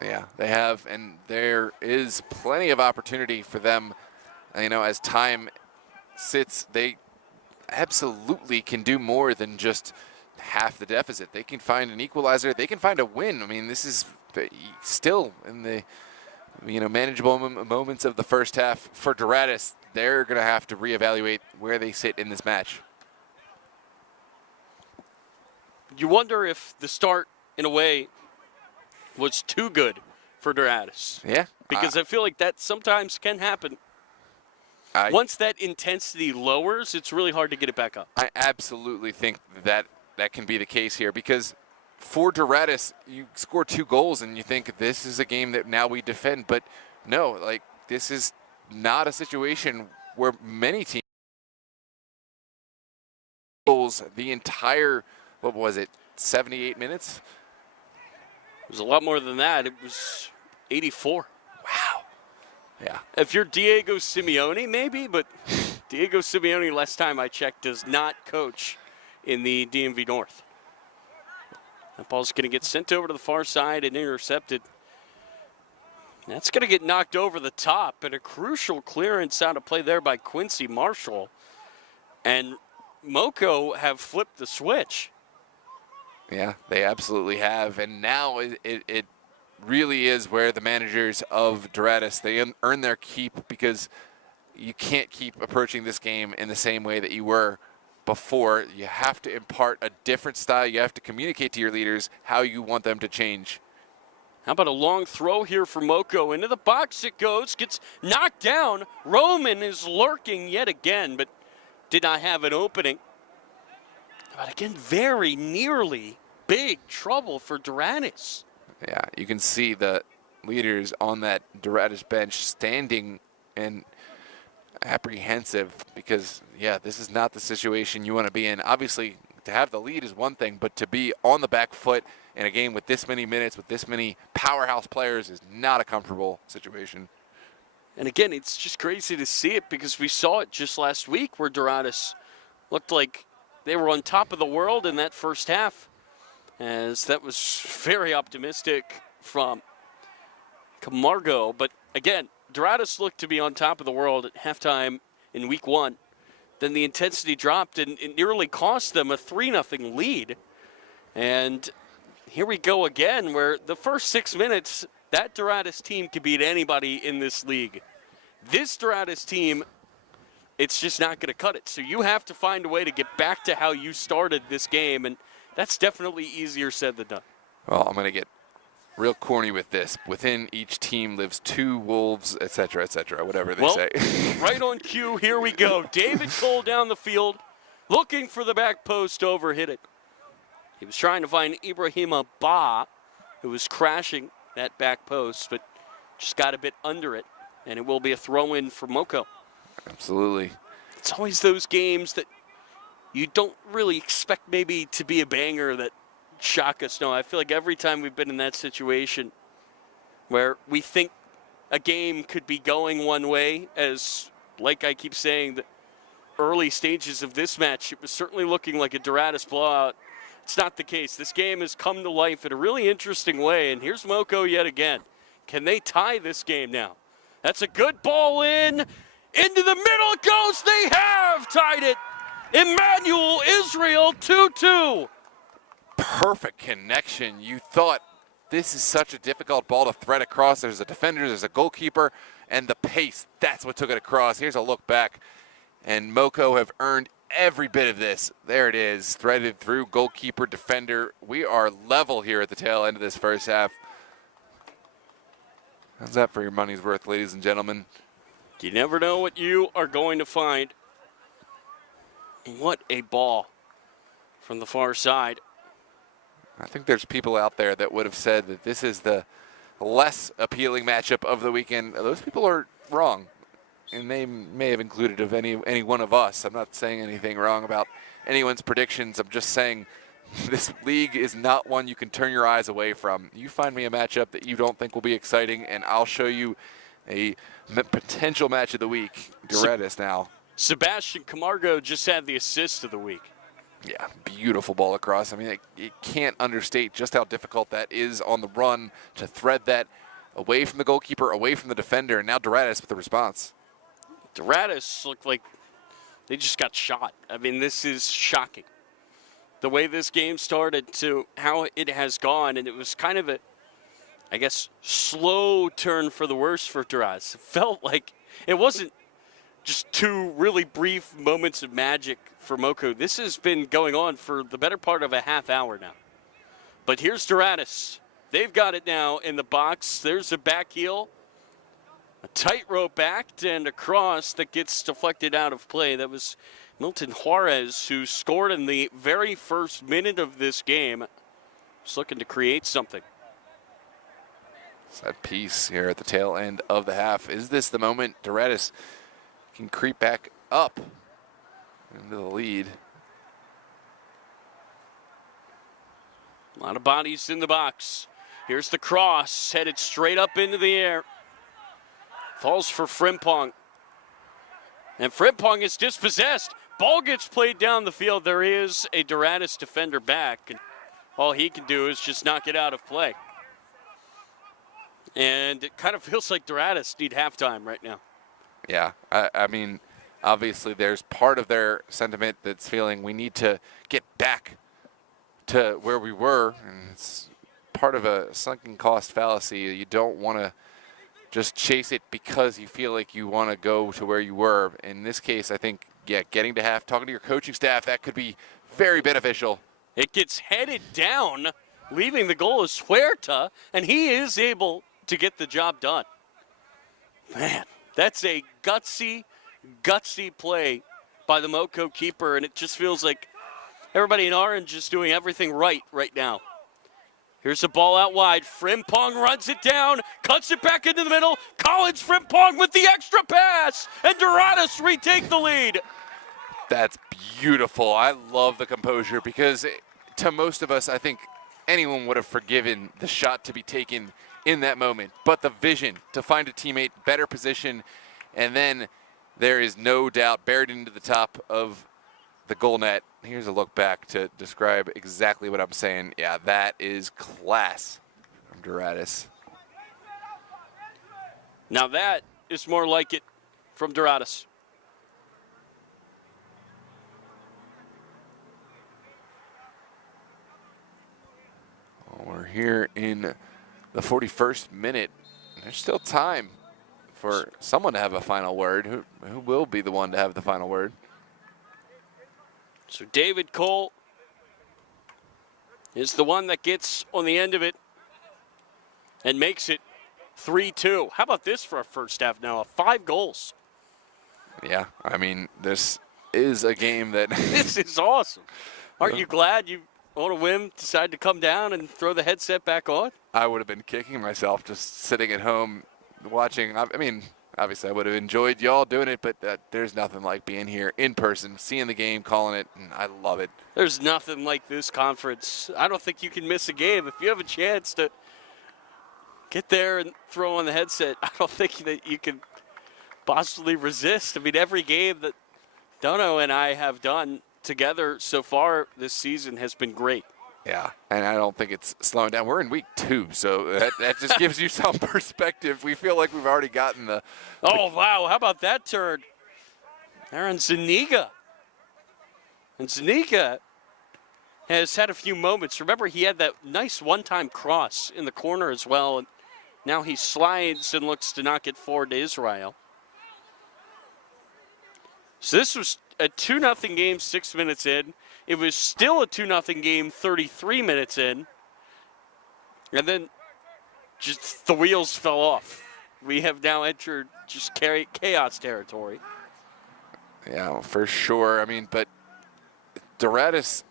Yeah, they have, and there is plenty of opportunity for them. You know, as time sits, they absolutely can do more than just half the deficit. They can find an equalizer. They can find a win. I mean, this is still in the manageable moments of the first half for Doradus. They're going to have to reevaluate where they sit in this match. You wonder if the start, in a way, was too good for Doradus. Yeah. Because I feel like that sometimes can happen. Once that intensity lowers, it's really hard to get it back up. I absolutely think that can be the case here, because for Doradus, you score 2 goals and you think this is a game that now we defend. But no, like, this is not a situation where many teams goals the entire what was it, 78 minutes? It was a lot more than that. It was 84. Wow. Yeah. If you're Diego Simeone, maybe, but Diego Simeone, last time I checked, does not coach in the DMV North. That ball's going to get sent over to the far side and intercepted. That's going to get knocked over the top, and a crucial clearance out of play there by Quincy Marshall. And Moco have flipped the switch. Yeah, they absolutely have. And now it really is where the managers of Doradus, they earn their keep, because you can't keep approaching this game in the same way that you were before. You have to impart a different style. You have to communicate to your leaders how you want them to change. How about a long throw here for Moco? Into the box it goes, gets knocked down. Roman is lurking yet again, but did not have an opening. But again, very nearly big trouble for Doradus. Yeah, you can see the leaders on that Doradus bench standing and apprehensive, because, yeah, this is not the situation you want to be in. Obviously, to have the lead is one thing, but to be on the back foot in a game with this many minutes, with this many powerhouse players, is not a comfortable situation. And again, it's just crazy to see it, because we saw it just last week where Doradus looked like they were on top of the world in that first half, as that was very optimistic from Camargo. But again, Doradus looked to be on top of the world at halftime in week 1. Then the intensity dropped, and it nearly cost them a 3-0 lead. And here we go again, where the first 6 minutes, that Doradus team could beat anybody in this league. This Doradus team, it's just not going to cut it. So you have to find a way to get back to how you started this game, and that's definitely easier said than done. Well, I'm going to get real corny with this. Within each team lives 2 wolves, et cetera, whatever they say. Right on cue, here we go. David Cole down the field, looking for the back post, overhit it. He was trying to find Ibrahima Ba, who was crashing that back post, but just got a bit under it, and it will be a throw-in for Moco. Absolutely. It's always those games that you don't really expect maybe to be a banger that shock us. No, I feel like every time we've been in that situation where we think a game could be going one way, as, like I keep saying, the early stages of this match, it was certainly looking like a Doradus blowout. It's not the case. This game has come to life in a really interesting way, and here's Moco yet again. Can they tie this game now? That's a good ball in. Into the middle it goes. They have tied it. Emmanuel Israel 2-2. Perfect connection. You thought this is such a difficult ball to thread across. There's a defender, there's a goalkeeper, and the pace, that's what took it across. Here's a look back, and Moco have earned every bit of this. There it is, threaded through goalkeeper, defender. We are level here at the tail end of this first half. How's that for your money's worth, ladies and gentlemen? You never know what you are going to find. What a ball from the far side. I think there's people out there that would have said that this is the less appealing matchup of the weekend. Those people are wrong, and they may have included of any one of us. I'm not saying anything wrong about anyone's predictions. I'm just saying this league is not one you can turn your eyes away from. You find me a matchup that you don't think will be exciting, and I'll show you a potential match of the week. Doradus now. Sebastian Camargo just had the assist of the week. Yeah, beautiful ball across. I mean, you can't understate just how difficult that is on the run to thread that away from the goalkeeper, away from the defender, and now Doradus with the response. Doradus looked like they just got shot. I mean, this is shocking. The way this game started to how it has gone, and it was kind of a, I guess, slow turn for the worse for Doradus. It felt like it wasn't just 2 really brief moments of magic for Moco. This has been going on for the better part of a half hour now. But here's Doradus. They've got it now in the box. There's a back heel. A tightrope act and a cross that gets deflected out of play. That was Milton Juarez, who scored in the very first minute of this game. Just looking to create something. Set piece here at the tail end of the half. Is this the moment Doradus can creep back up into the lead? A lot of bodies in the box. Here's the cross, headed straight up into the air. Falls for Frimpong. And Frimpong is dispossessed. Ball gets played down the field. There is a Doradus defender back. And all he can do is just knock it out of play. And it kind of feels like Doradus need halftime right now. Yeah, I mean, obviously there's part of their sentiment that's feeling we need to get back to where we were. And it's part of a sunken cost fallacy. You don't want to just chase it because you feel like you want to go to where you were. In this case, I think, yeah, getting to half, talking to your coaching staff, that could be very beneficial. It gets headed down, leaving the goal is Huerta, and he is able to get the job done. Man, that's a gutsy play by the Moco keeper, and it just feels like everybody in orange is doing everything right now. Here's the ball out wide. Frimpong runs it down, cuts it back into the middle. Collins Frimpong with the extra pass, and Doradus retake the lead. That's beautiful. I love the composure because to most of us, I think anyone would have forgiven the shot to be taken in that moment. But the vision to find a teammate, better position, and then there is no doubt buried into the top of the goal net. Here's a look back to describe exactly what I'm saying. Yeah, that is class from Doradus. Now that is more like it from Doradus. We're here in the 41st minute. There's still time for someone to have a final word. Who will be the one to have the final word? So David Cole is the one that gets on the end of it and makes it 3-2. How about this for a first half now? 5 goals. Yeah, I mean, this is a game that... This is awesome. Aren't you glad you, on a whim, decided to come down and throw the headset back on? I would have been kicking myself just sitting at home watching. I mean, obviously I would have enjoyed y'all doing it, but there's nothing like being here in person, seeing the game, calling it, and I love it. There's nothing like this conference. I don't think you can miss a game. If you have a chance to get there and throw on the headset, I don't think that you can possibly resist. I mean, every game that Dono and I have done together so far this season has been great. Yeah, and I don't think it's slowing down. We're in week 2, so that just gives you some perspective. We feel like we've already gotten the... Oh, wow, how about that turn? Aaron Zuniga. And Zuniga has had a few moments. Remember, he had that nice one-time cross in the corner as well, and now he slides and looks to knock it forward to Israel. So this was a 2-0 game 6 minutes in. It was still a 2-0 game 33 minutes in. And then just the wheels fell off. We have now entered just chaos territory. Yeah, for sure. I mean, but Doradus,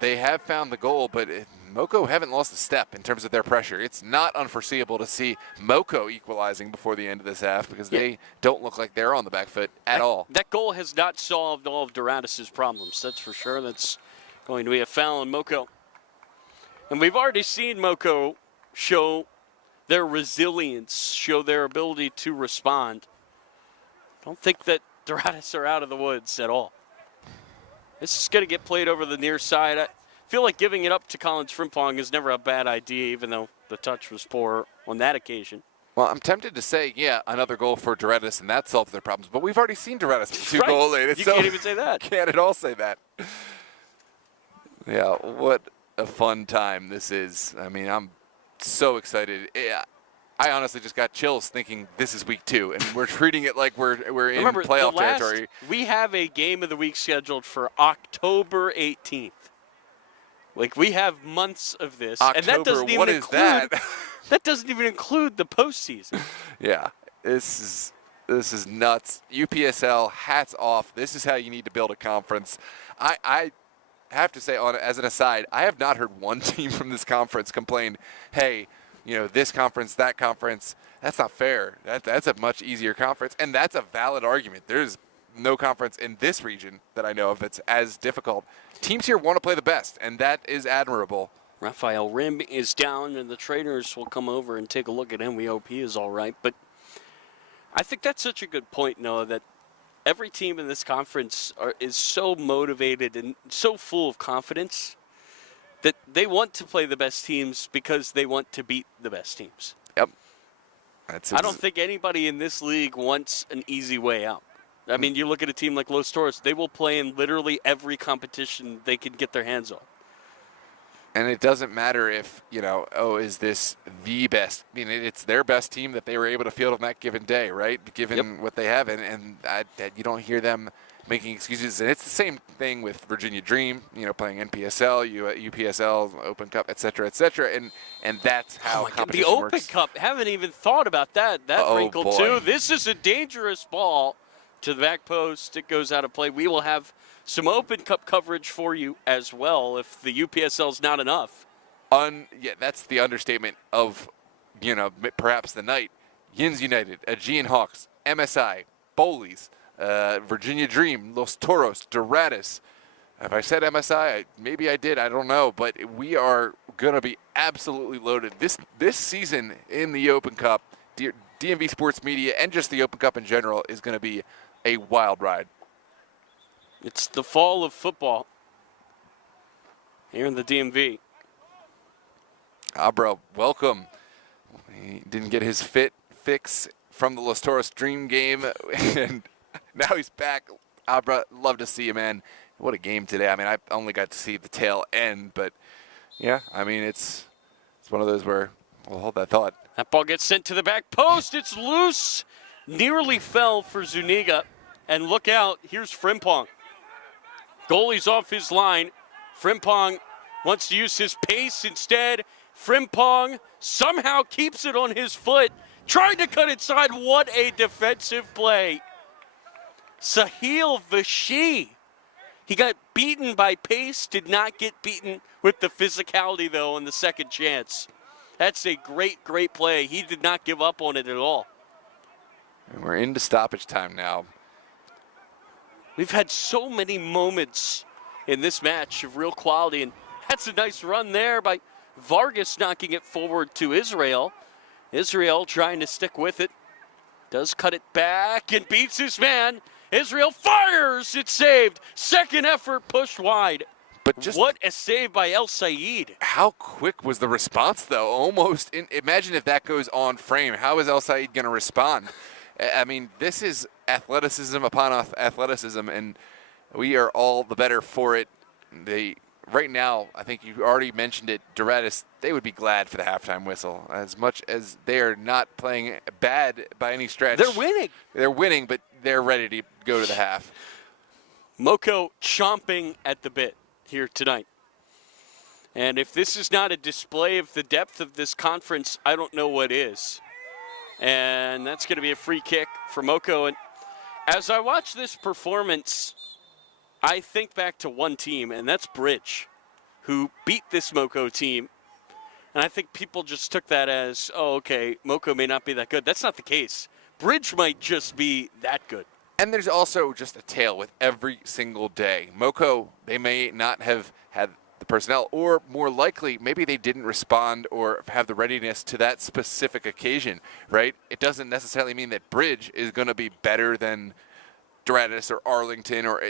they have found the goal, but Moco haven't lost a step in terms of their pressure. It's not unforeseeable to see Moco equalizing before the end of this half because they don't look like they're on the back foot at all. That goal has not solved all of Doradus' problems, that's for sure. That's going to be a foul on Moco. And we've already seen Moco show their resilience, show their ability to respond. Don't think that Doradus are out of the woods at all. This is going to get played over the near side. I feel like giving it up to Collins Frimpong is never a bad idea, even though the touch was poor on that occasion. Well, I'm tempted to say, yeah, another goal for Doradus, and that solves their problems. But we've already seen Doradus with 2 goals late. You can't even say that. Can't at all say that. Yeah, what a fun time this is. I mean, I'm so excited. Yeah, I honestly just got chills thinking this is week 2, and we're treating it like we're in playoff territory. We have a game of the week scheduled for October 18th. Like, we have months of this. October, and that doesn't even what is that? That doesn't even include the postseason. Yeah, this is nuts. UPSL, hats off. This is how you need to build a conference. I have to say, as an aside, I have not heard one team from this conference complain, hey, you know, this conference, that conference, that's not fair. That's a much easier conference, and that's a valid argument. There's no conference in this region that I know of that's as difficult. Teams here want to play the best, and that is admirable. Rafael Rim is down, and the trainers will come over and take a look at him. We hope he is all right. But I think that's such a good point, Noah, that every team in this conference is so motivated and so full of confidence that they want to play the best teams because they want to beat the best teams. Yep. I don't think anybody in this league wants an easy way out. I mean, you look at a team like Los Toros, they will play in literally every competition they can get their hands on. And it doesn't matter if, is this the best? I mean, it's their best team that they were able to field on that given day, right? Given what they have. And you don't hear them making excuses. And it's the same thing with Virginia Dream, playing NPSL, UPSL, Open Cup, et cetera, et cetera. And that's how competition works. The Open Cup, haven't even thought about that. That wrinkle, boy. too. This is a dangerous ball to the back post. It goes out of play. We will have some Open Cup coverage for you as well if the UPSL is not enough. Yeah, that's the understatement of, perhaps the night. Yins United, Aegean Hawks, MSI, Bowleys, Virginia Dream, Los Toros, Doradus. If I said MSI, maybe I did. I don't know. But we are going to be absolutely loaded. This season in the Open Cup, DMV Sports Media and just the Open Cup in general is going to be a wild ride. It's the fall of football here in the DMV. Abra, welcome. He didn't get his fix from the Los Toros Dream game, and now he's back. Abra, love to see you, man. What a game today. I mean, I only got to see the tail end, but, yeah, I mean, it's one of those where we'll hold that thought. That ball gets sent to the back post. It's loose. Nearly fell for Zuniga. And look out, here's Frimpong. Goalie's off his line. Frimpong wants to use his pace instead. Frimpong somehow keeps it on his foot. Trying to cut inside. What a defensive play. Sahil Vashi. He got beaten by pace, did not get beaten with the physicality, though, on the second chance. That's a great, great play. He did not give up on it at all. And we're into stoppage time now. We've had so many moments in this match of real quality, and that's a nice run there by Vargas knocking it forward to Israel. Israel trying to stick with it. Does cut it back and beats his man. Israel fires. It's saved. Second effort pushed wide. But just what a save by El Said. How quick was the response, though? Almost. Imagine if that goes on frame. How is El Said going to respond? I mean, this is athleticism upon athleticism, and we are all the better for it. Right now, I think you already mentioned it, Doradus, they would be glad for the halftime whistle. As much as they are not playing bad by any stretch. They're winning. They're winning, but they're ready to go to the half. Moco chomping at the bit here tonight. And if this is not a display of the depth of this conference, I don't know what is. And that's going to be a free kick for Moco. And as I watch this performance, I think back to one team, and that's Bridge, who beat this Moco team. And I think people just took that as, oh, okay, Moco may not be that good. That's not the case. Bridge might just be that good. And there's also just a tale with every single day. Moco, they may not have had the personnel, or more likely, maybe they didn't respond or have the readiness to that specific occasion, right? It doesn't necessarily mean that Bridge is going to be better than Doradus or Arlington, or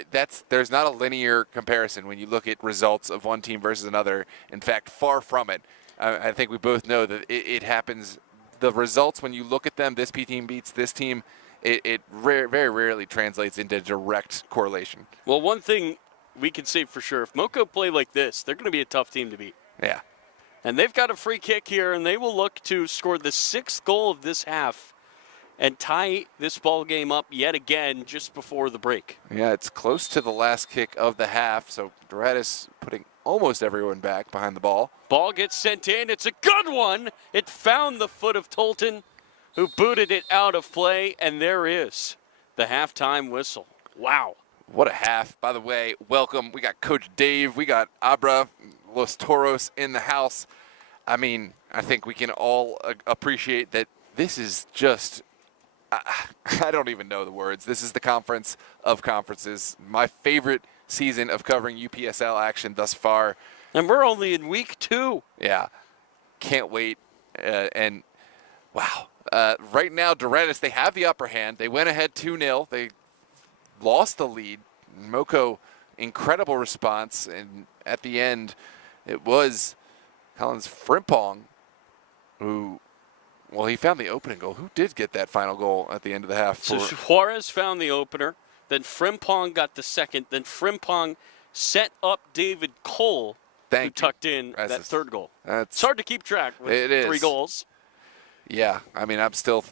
there's not a linear comparison when you look at results of one team versus another. In fact, far from it. I think we both know that it happens. The results, when you look at them, this P team beats this team, it very rarely translates into direct correlation. Well, one thing we can say for sure, if Moco play like this, they're going to be a tough team to beat. Yeah. And they've got a free kick here, and they will look to score the 6th goal of this half and tie this ball game up yet again just before the break. Yeah, it's close to the last kick of the half, so Doradus putting almost everyone back behind the ball. Ball gets sent in. It's a good one. It found the foot of Tolton, who booted it out of play, and there is the halftime whistle. Wow. What a half. By the way, welcome. We got Coach Dave. We got Abra, Los Toros in the house. I mean, I think we can all appreciate that this is just, I don't even know the words. This is the conference of conferences. My favorite season of covering UPSL action thus far. And we're only in week 2. Yeah, can't wait. And wow, right now Doradus, they have the upper hand. They went ahead 2-0. They lost the lead. Moco, incredible response, and at the end, it was Collins Frimpong who, well, he found the opening goal. Who did get that final goal at the end of the half? So Juarez found the opener, then Frimpong got the second, then Frimpong set up David Cole, who tucked in that third goal. It's hard to keep track with 3 goals. Yeah, I mean, I'm still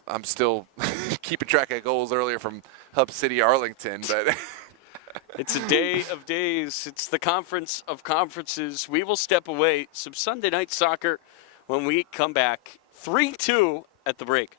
keeping track of goals earlier from Hub City Arlington, but it's a day of days. It's the conference of conferences. We will step away. Some Sunday night soccer when we come back. 3-2 at the break.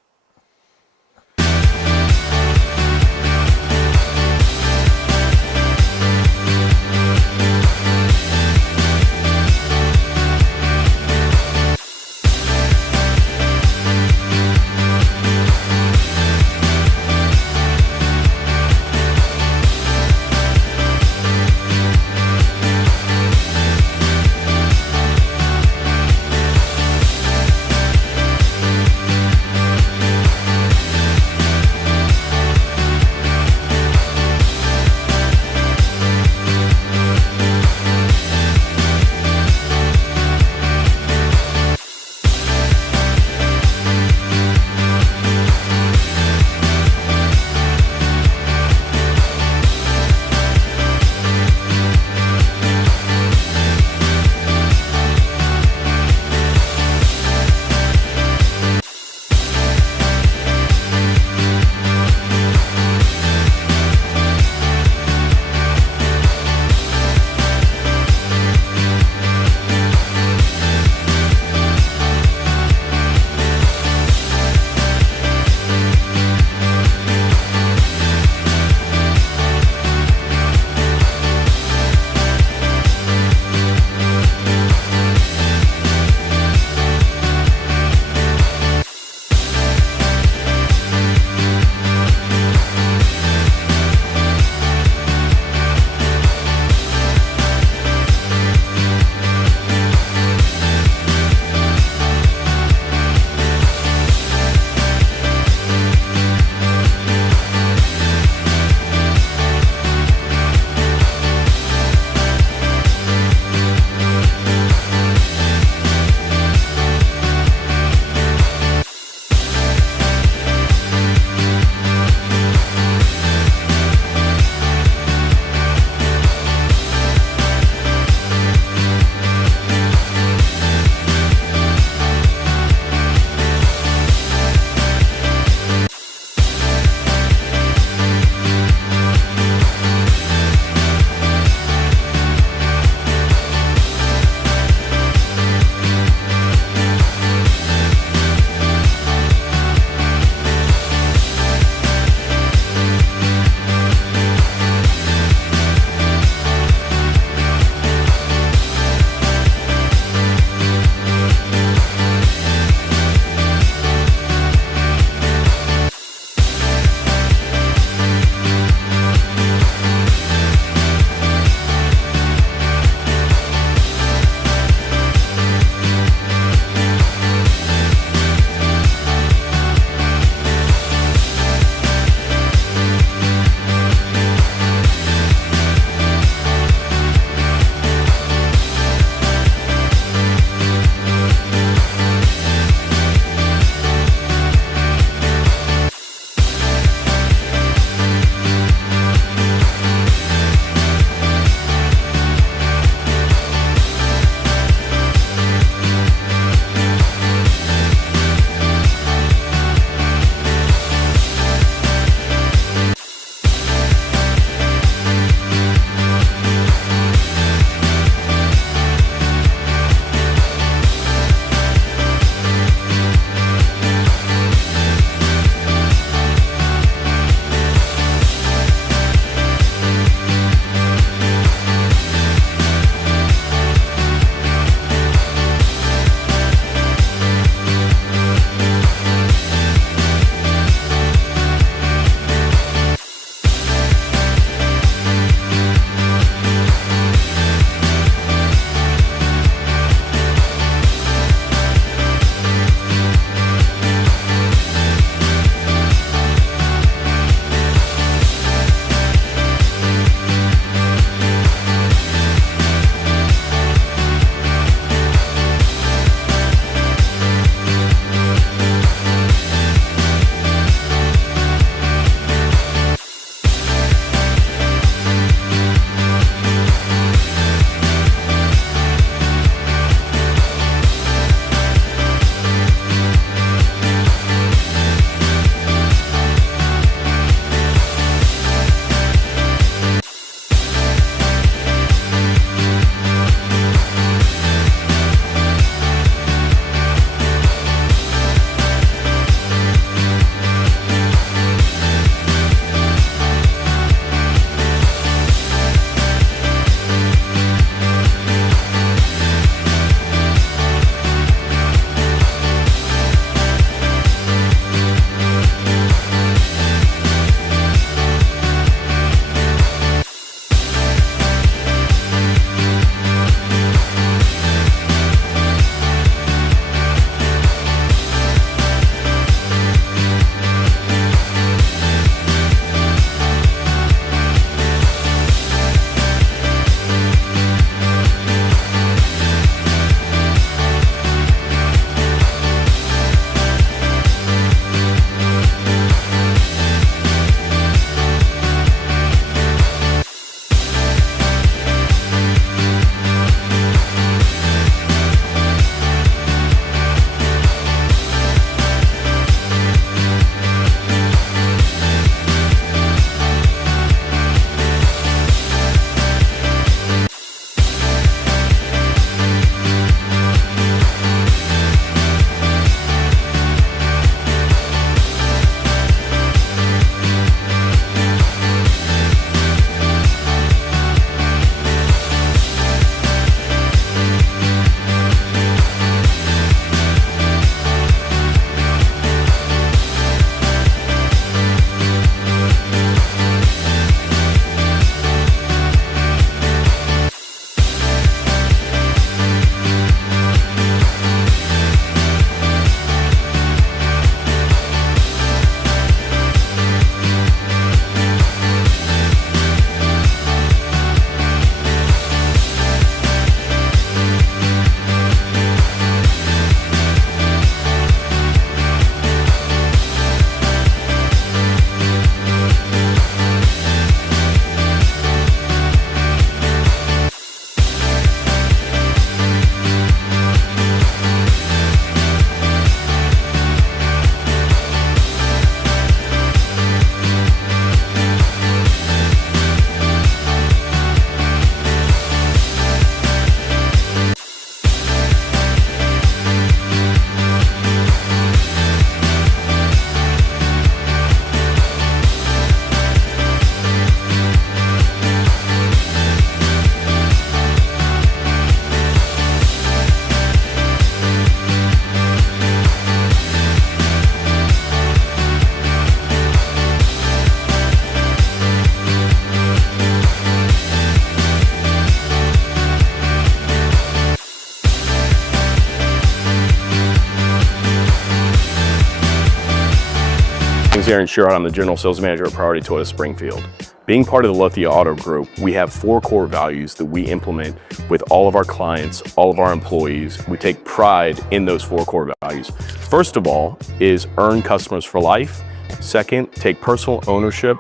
name is Aaron Sherrod. I'm the General Sales Manager at Priority Toyota Springfield. Being part of the Lithia Auto Group, we have 4 core values that we implement with all of our clients, all of our employees. We take pride in those 4 core values. First of all is earn customers for life. Second, take personal ownership.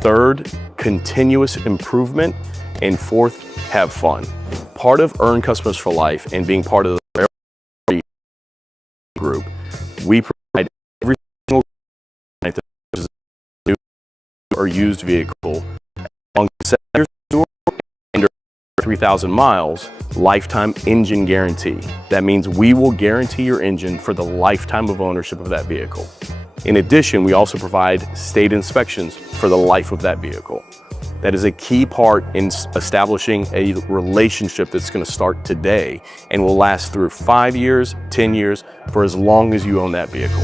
Third, continuous improvement. And fourth, have fun. Part of earn customers for life and being part of the Priority Group, we provide every single client that purchases a new or used vehicle along 7 years or under 3,000 miles, lifetime engine guarantee. That means we will guarantee your engine for the lifetime of ownership of that vehicle. In addition, we also provide state inspections for the life of that vehicle. That is a key part in establishing a relationship that's going to start today and will last through 5 years, 10 years, for as long as you own that vehicle.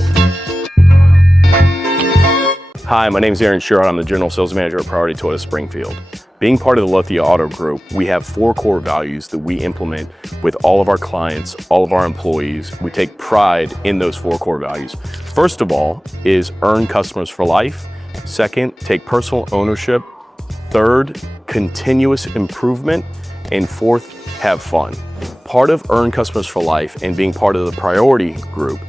Hi, my name is Aaron Sherrod. I'm the General Sales Manager at Priority Toyota Springfield. Being part of the Lithia Auto Group, we have 4 core values that we implement with all of our clients, all of our employees. We take pride in those 4 core values. First of all is earn customers for life. Second, take personal ownership. Third, continuous improvement. And fourth, have fun. Part of earn customers for life and being part of the Priority Group,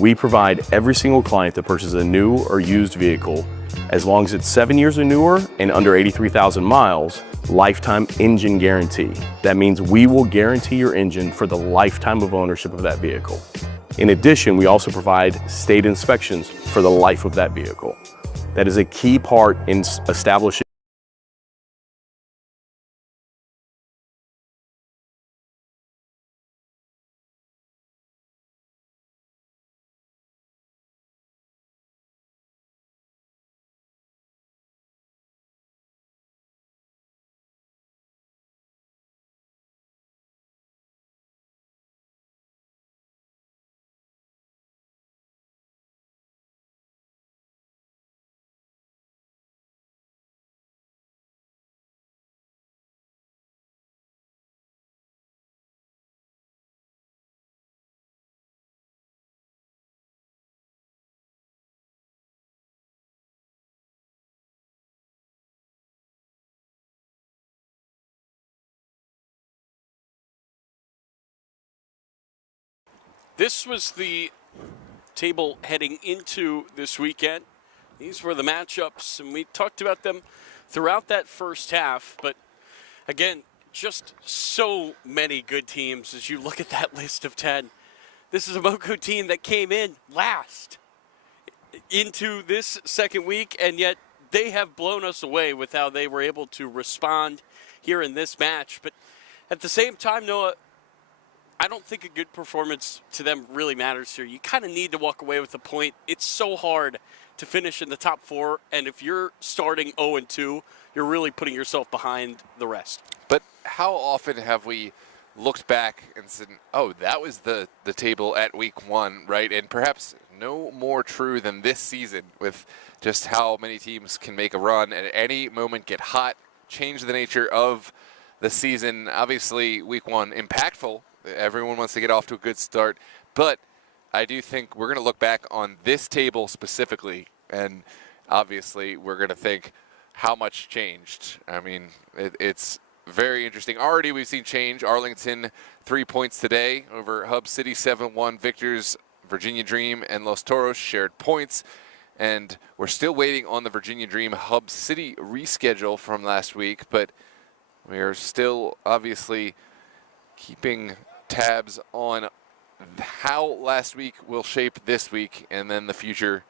we provide every single client that purchases a new or used vehicle, as long as it's 7 years or newer and under 83,000 miles, lifetime engine guarantee. That means we will guarantee your engine for the lifetime of ownership of that vehicle. In addition, we also provide state inspections for the life of that vehicle. That is a key part in establishing This was the table heading into this weekend. These were the matchups, and we talked about them throughout that first half. But again, just so many good teams as you look at that list of 10. This is a Moco team that came in last into this second week, and yet they have blown us away with how they were able to respond here in this match. But at the same time, Noah, I don't think a good performance to them really matters here. You kind of need to walk away with a point. It's so hard to finish in the top 4, and if you're starting 0-2, you're really putting yourself behind the rest. But how often have we looked back and said, oh, that was the table at week 1, right? And perhaps no more true than this season, with just how many teams can make a run and at any moment get hot, change the nature of the season. Obviously, week 1, impactful. Everyone wants to get off to a good start, but I do think we're going to look back on this table specifically, and obviously we're going to think how much changed. I mean, it's very interesting. Already we've seen change. Arlington 3 points today over Hub City 7-1. Victor's Virginia Dream and Los Toros shared points, and we're still waiting on the Virginia Dream Hub City reschedule from last week, but we are still obviously keeping tabs on how last week will shape this week and then the future.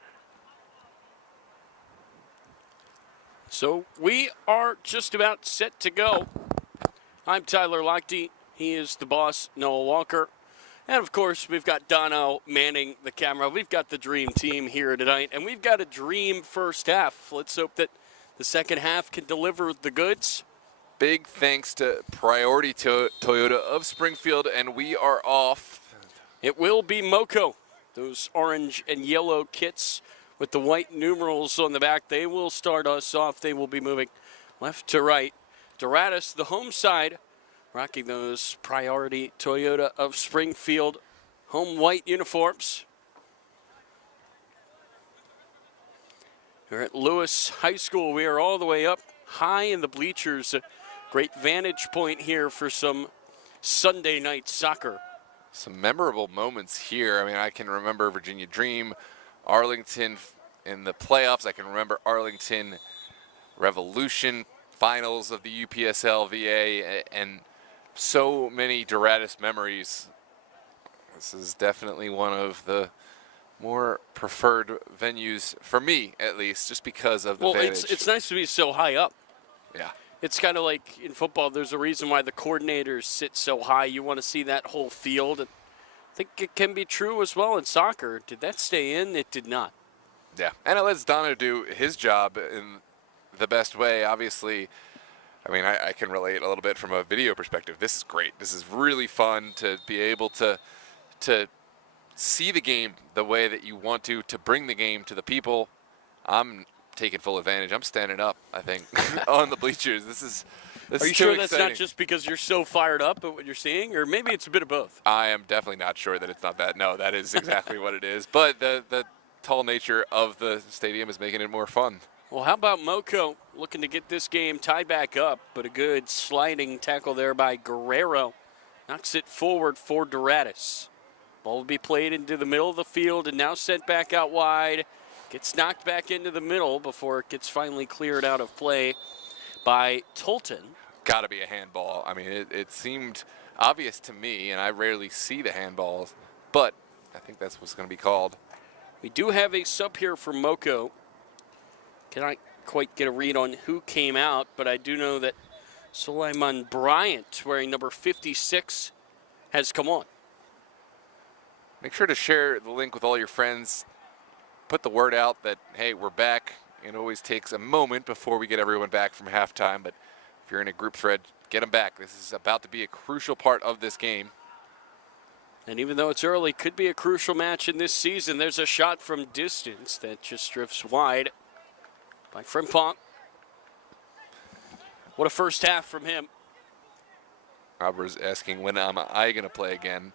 So we are just about set to go. I'm Tyler Lochte. He is the boss, Noah Walker. And of course, we've got Dono manning the camera. We've got the dream team here tonight, and we've got a dream first half. Let's hope that the second half can deliver the goods. Big thanks to Priority Toyota of Springfield, and we are off. It will be Moco. Those orange and yellow kits with the white numerals on the back, they will start us off. They will be moving left to right. Doradus, the home side, rocking those Priority Toyota of Springfield home white uniforms. We're at Lewis High School. We are all the way up high in the bleachers. A great vantage point here for some Sunday night soccer. Some memorable moments here. I mean, I can remember Virginia Dream, Arlington in the playoffs. I can remember Arlington Revolution finals of the UPSL VA, and so many Doradus memories. This is definitely one of the more preferred venues for me, at least, just because of the vantage. It's nice to be so high up. Yeah. It's kind of like in football, there's a reason why the coordinators sit so high. You want to see that whole field. And I think it can be true as well in soccer. Did that stay in? It did not. Yeah, and it lets Dono do his job in the best way. Obviously, I mean, I can relate a little bit from a video perspective. This is great. This is really fun to be able to see the game the way that you want to bring the game to the people. I'm taking full advantage. I'm standing up, I think, on the bleachers. This is Are you sure that's not just because you're so fired up at what you're seeing, or maybe it's a bit of both? I am definitely not sure that it's not that. No, that is exactly what it is. But the tall nature of the stadium is making it more fun. Well, how about Moco looking to get this game tied back up, but a good sliding tackle there by Guerrero knocks it forward for Doradus. Ball will be played into the middle of the field and now sent back out wide. Gets knocked back into the middle before it gets finally cleared out of play by Tolton. Got to be a handball. I mean, it seemed obvious to me, and I rarely see the handballs, but I think that's what's going to be called. We do have a sub here for Moco. Cannot quite get a read on who came out, but I do know that Suleiman Bryant, wearing number 56, has come on. Make sure to share the link with all your friends. Put the word out that, hey, we're back. It always takes a moment before we get everyone back from halftime, but if you're in a group thread, get them back. This is about to be a crucial part of this game. And even though it's early, could be a crucial match in this season. There's a shot from distance that just drifts wide by Frimpong. What a first half from him. Robert's asking, when am I going to play again?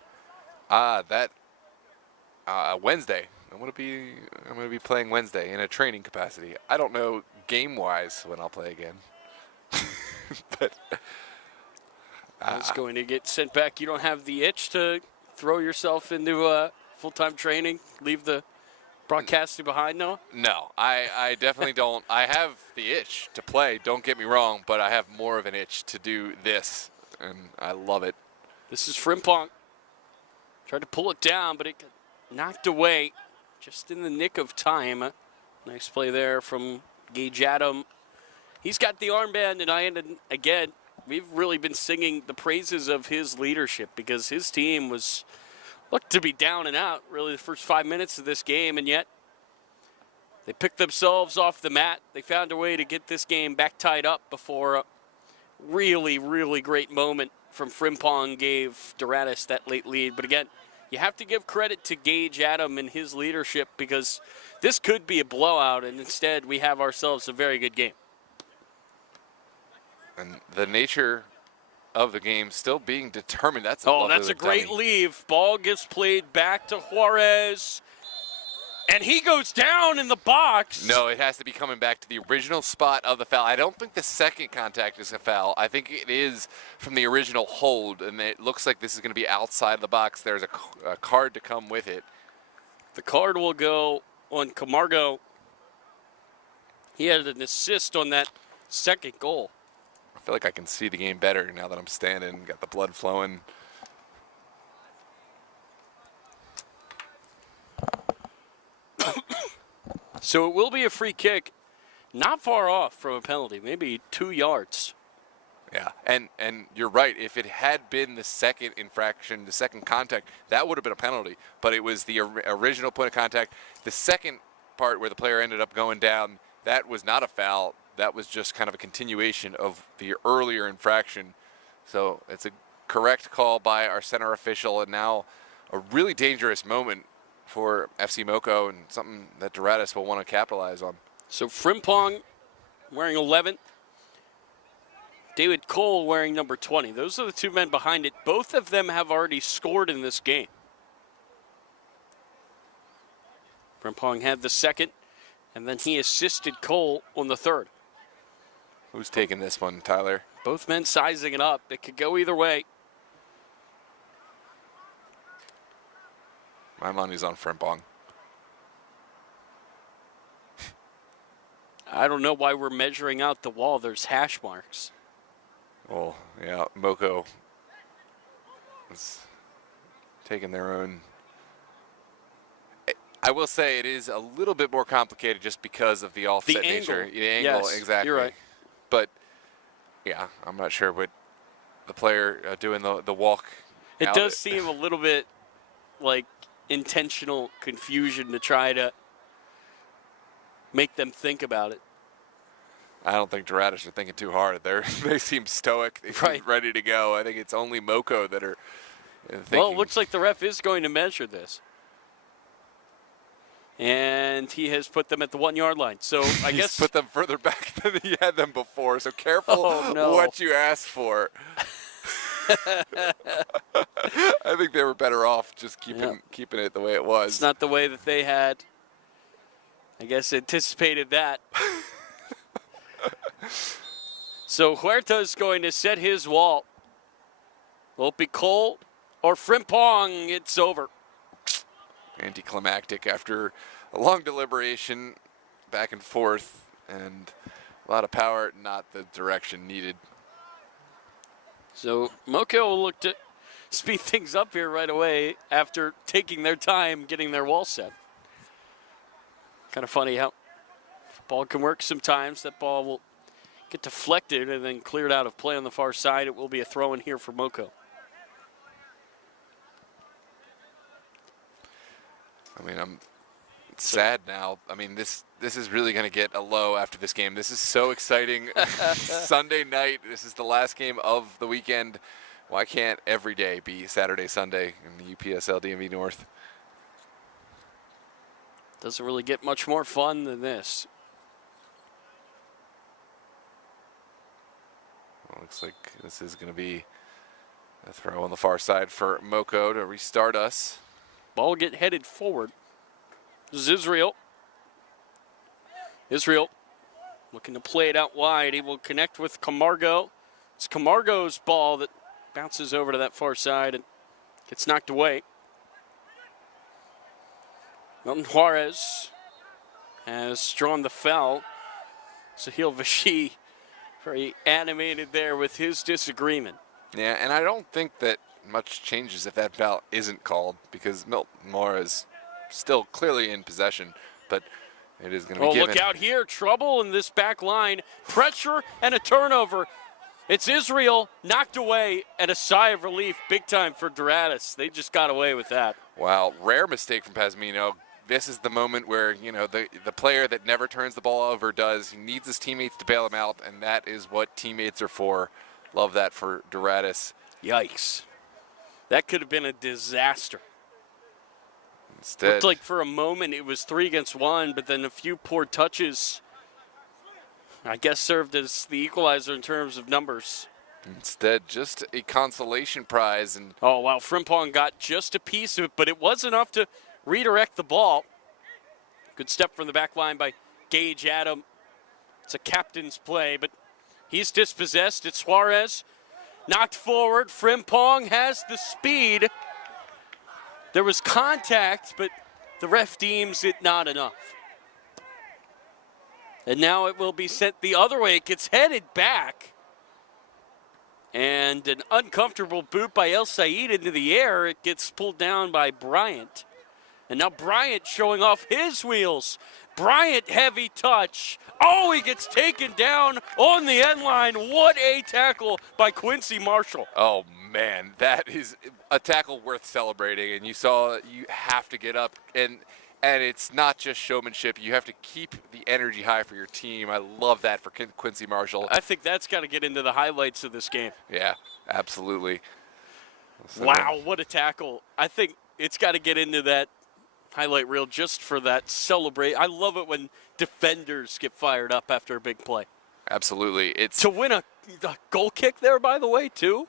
Wednesday. I'm going to be playing Wednesday in a training capacity. I don't know game-wise when I'll play again. But it's going to get sent back. You don't have the itch to throw yourself into full-time training, leave the broadcasting behind, Noah? No, I definitely don't. I have the itch to play, don't get me wrong, but I have more of an itch to do this, and I love it. This is Frimpong. Tried to pull it down, but it got knocked away just in the nick of time. Nice play there from Gage Adam. He's got the armband, and again, we've really been singing the praises of his leadership because his team looked to be down and out really the first 5 minutes of this game, and yet they picked themselves off the mat. They found a way to get this game back tied up before a really, really great moment from Frimpong gave Doradus that late lead. But again, you have to give credit to Gage Adam and his leadership because this could be a blowout, and instead we have ourselves a very good game. And the nature of the game still being determined. That's a great leave. Ball gets played back to Juarez, and he goes down in the box. No, it has to be coming back to the original spot of the foul. I don't think the second contact is a foul. I think it is from the original hold, and it looks like this is going to be outside the box. There's a card to come with it. The card will go on Camargo. He had an assist on that second goal. I feel like I can see the game better now that I'm standing, got the blood flowing. So it will be a free kick, not far off from a penalty, maybe 2 yards. Yeah, and you're right. If it had been the second infraction, the second contact, that would have been a penalty. But it was the original point of contact. The second part where the player ended up going down, that was not a foul. That was just kind of a continuation of the earlier infraction. So it's a correct call by our center official, and now a really dangerous moment for FC Moco and something that Doradus will want to capitalize on. So Frimpong wearing 11. David Cole wearing number 20. Those are the two men behind it. Both of them have already scored in this game. Frimpong had the second And then he assisted Cole on the third. Who's taking this one, Tyler? Both men sizing it up. It could go either way. My money's on Frimpong. I don't know why we're measuring out the wall. There's hash marks. Well, yeah, Moco is taking their own. I will say it is a little bit more complicated just because of the offset nature. The angle, yes, exactly. You're right. But, yeah, I'm not sure what the player doing the walk. It does seem a little bit like intentional confusion to try to make them think about it. I don't think Doradus are thinking too hard. They seem stoic. They seem ready to go. I think it's only Moco that are thinking. Well, it looks like the ref is going to measure this. And he has put them at the 1 yard line. So I guess put them further back than he had them before. So careful what you ask for. I think they were better off just keeping it the way it was. It's not the way that they had, I guess, anticipated that. So Huerta's going to set his wall. Will it be Cole or Frimpong? It's over. Anticlimactic after a long deliberation, back and forth, and a lot of power, not the direction needed. So Moco will look to speed things up here right away after taking their time getting their wall set. Kind of funny how ball can work sometimes. That ball will get deflected and then cleared out of play on the far side. It will be a throw in here for Moco. I mean, I'm sad now. I mean, this is really going to get a low after this game. This is so exciting. Sunday night. This is the last game of the weekend. Why can't every day be Saturday, Sunday in the UPSL DMV North? Doesn't really get much more fun than this. Well, looks like this is going to be a throw on the far side for Moco to restart us. Ball get headed forward. This is Israel. Israel looking to play it out wide. He will connect with Camargo. It's Camargo's ball that bounces over to that far side and gets knocked away. Milton Juarez has drawn the foul. Sahil Vashi very animated there with his disagreement. Yeah, and I don't think that much changes if that foul isn't called because Milton Moore is still clearly in possession, but it is going to be given. Look out here. Trouble in this back line. Pressure and a turnover. It's Israel knocked away and a sigh of relief big time for Doradus. They just got away with that. Wow, rare mistake from Pazmino. This is the moment where, you know, the player that never turns the ball over does. He needs his teammates to bail him out, and that is what teammates are for. Love that for Doradus. Yikes. That could have been a disaster. Instead, looked like for a moment it was 3 against 1, but then a few poor touches, I guess, served as the equalizer in terms of numbers. Instead, just a consolation prize. And oh, wow, Frimpong got just a piece of it, but it was enough to redirect the ball. Good step from the back line by Gage Adam. It's a captain's play, but he's dispossessed. It's Juarez. Knocked forward. Frimpong has the speed. There was contact, but the ref deems it not enough. And now it will be sent the other way. It gets headed back. And an uncomfortable boot by El Said into the air. It gets pulled down by Bryant. And now Bryant showing off his wheels. Bryant, heavy touch. Oh, he gets taken down on the end line. What a tackle by Quincy Marshall. Oh, man, that is a tackle worth celebrating. And you saw you have to get up. And it's not just showmanship. You have to keep the energy high for your team. I love that for Quincy Marshall. I think that's got to get into the highlights of this game. Yeah, absolutely. So, wow, what a tackle. I think it's got to get into that highlight reel just for that celebrate. I love it when defenders get fired up after a big play. Absolutely. It's to win a goal kick there, by the way, too.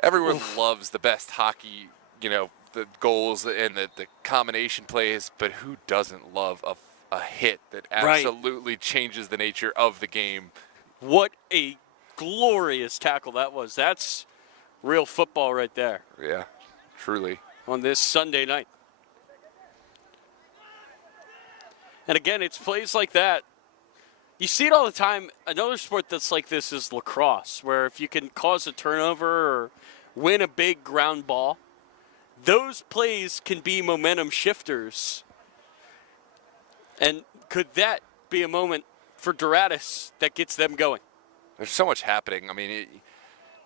Everyone loves the best hockey, you know, the goals and the combination plays, but who doesn't love a hit that Right. absolutely changes the nature of the game. What a glorious tackle that was. That's real football right there Yeah, truly. on this Sunday night. And again, it's plays like that. You see it all the time. Another sport that's like this is lacrosse, where if you can cause a turnover or win a big ground ball, those plays can be momentum shifters. And could that be a moment for Doradus that gets them going? There's so much happening. I mean,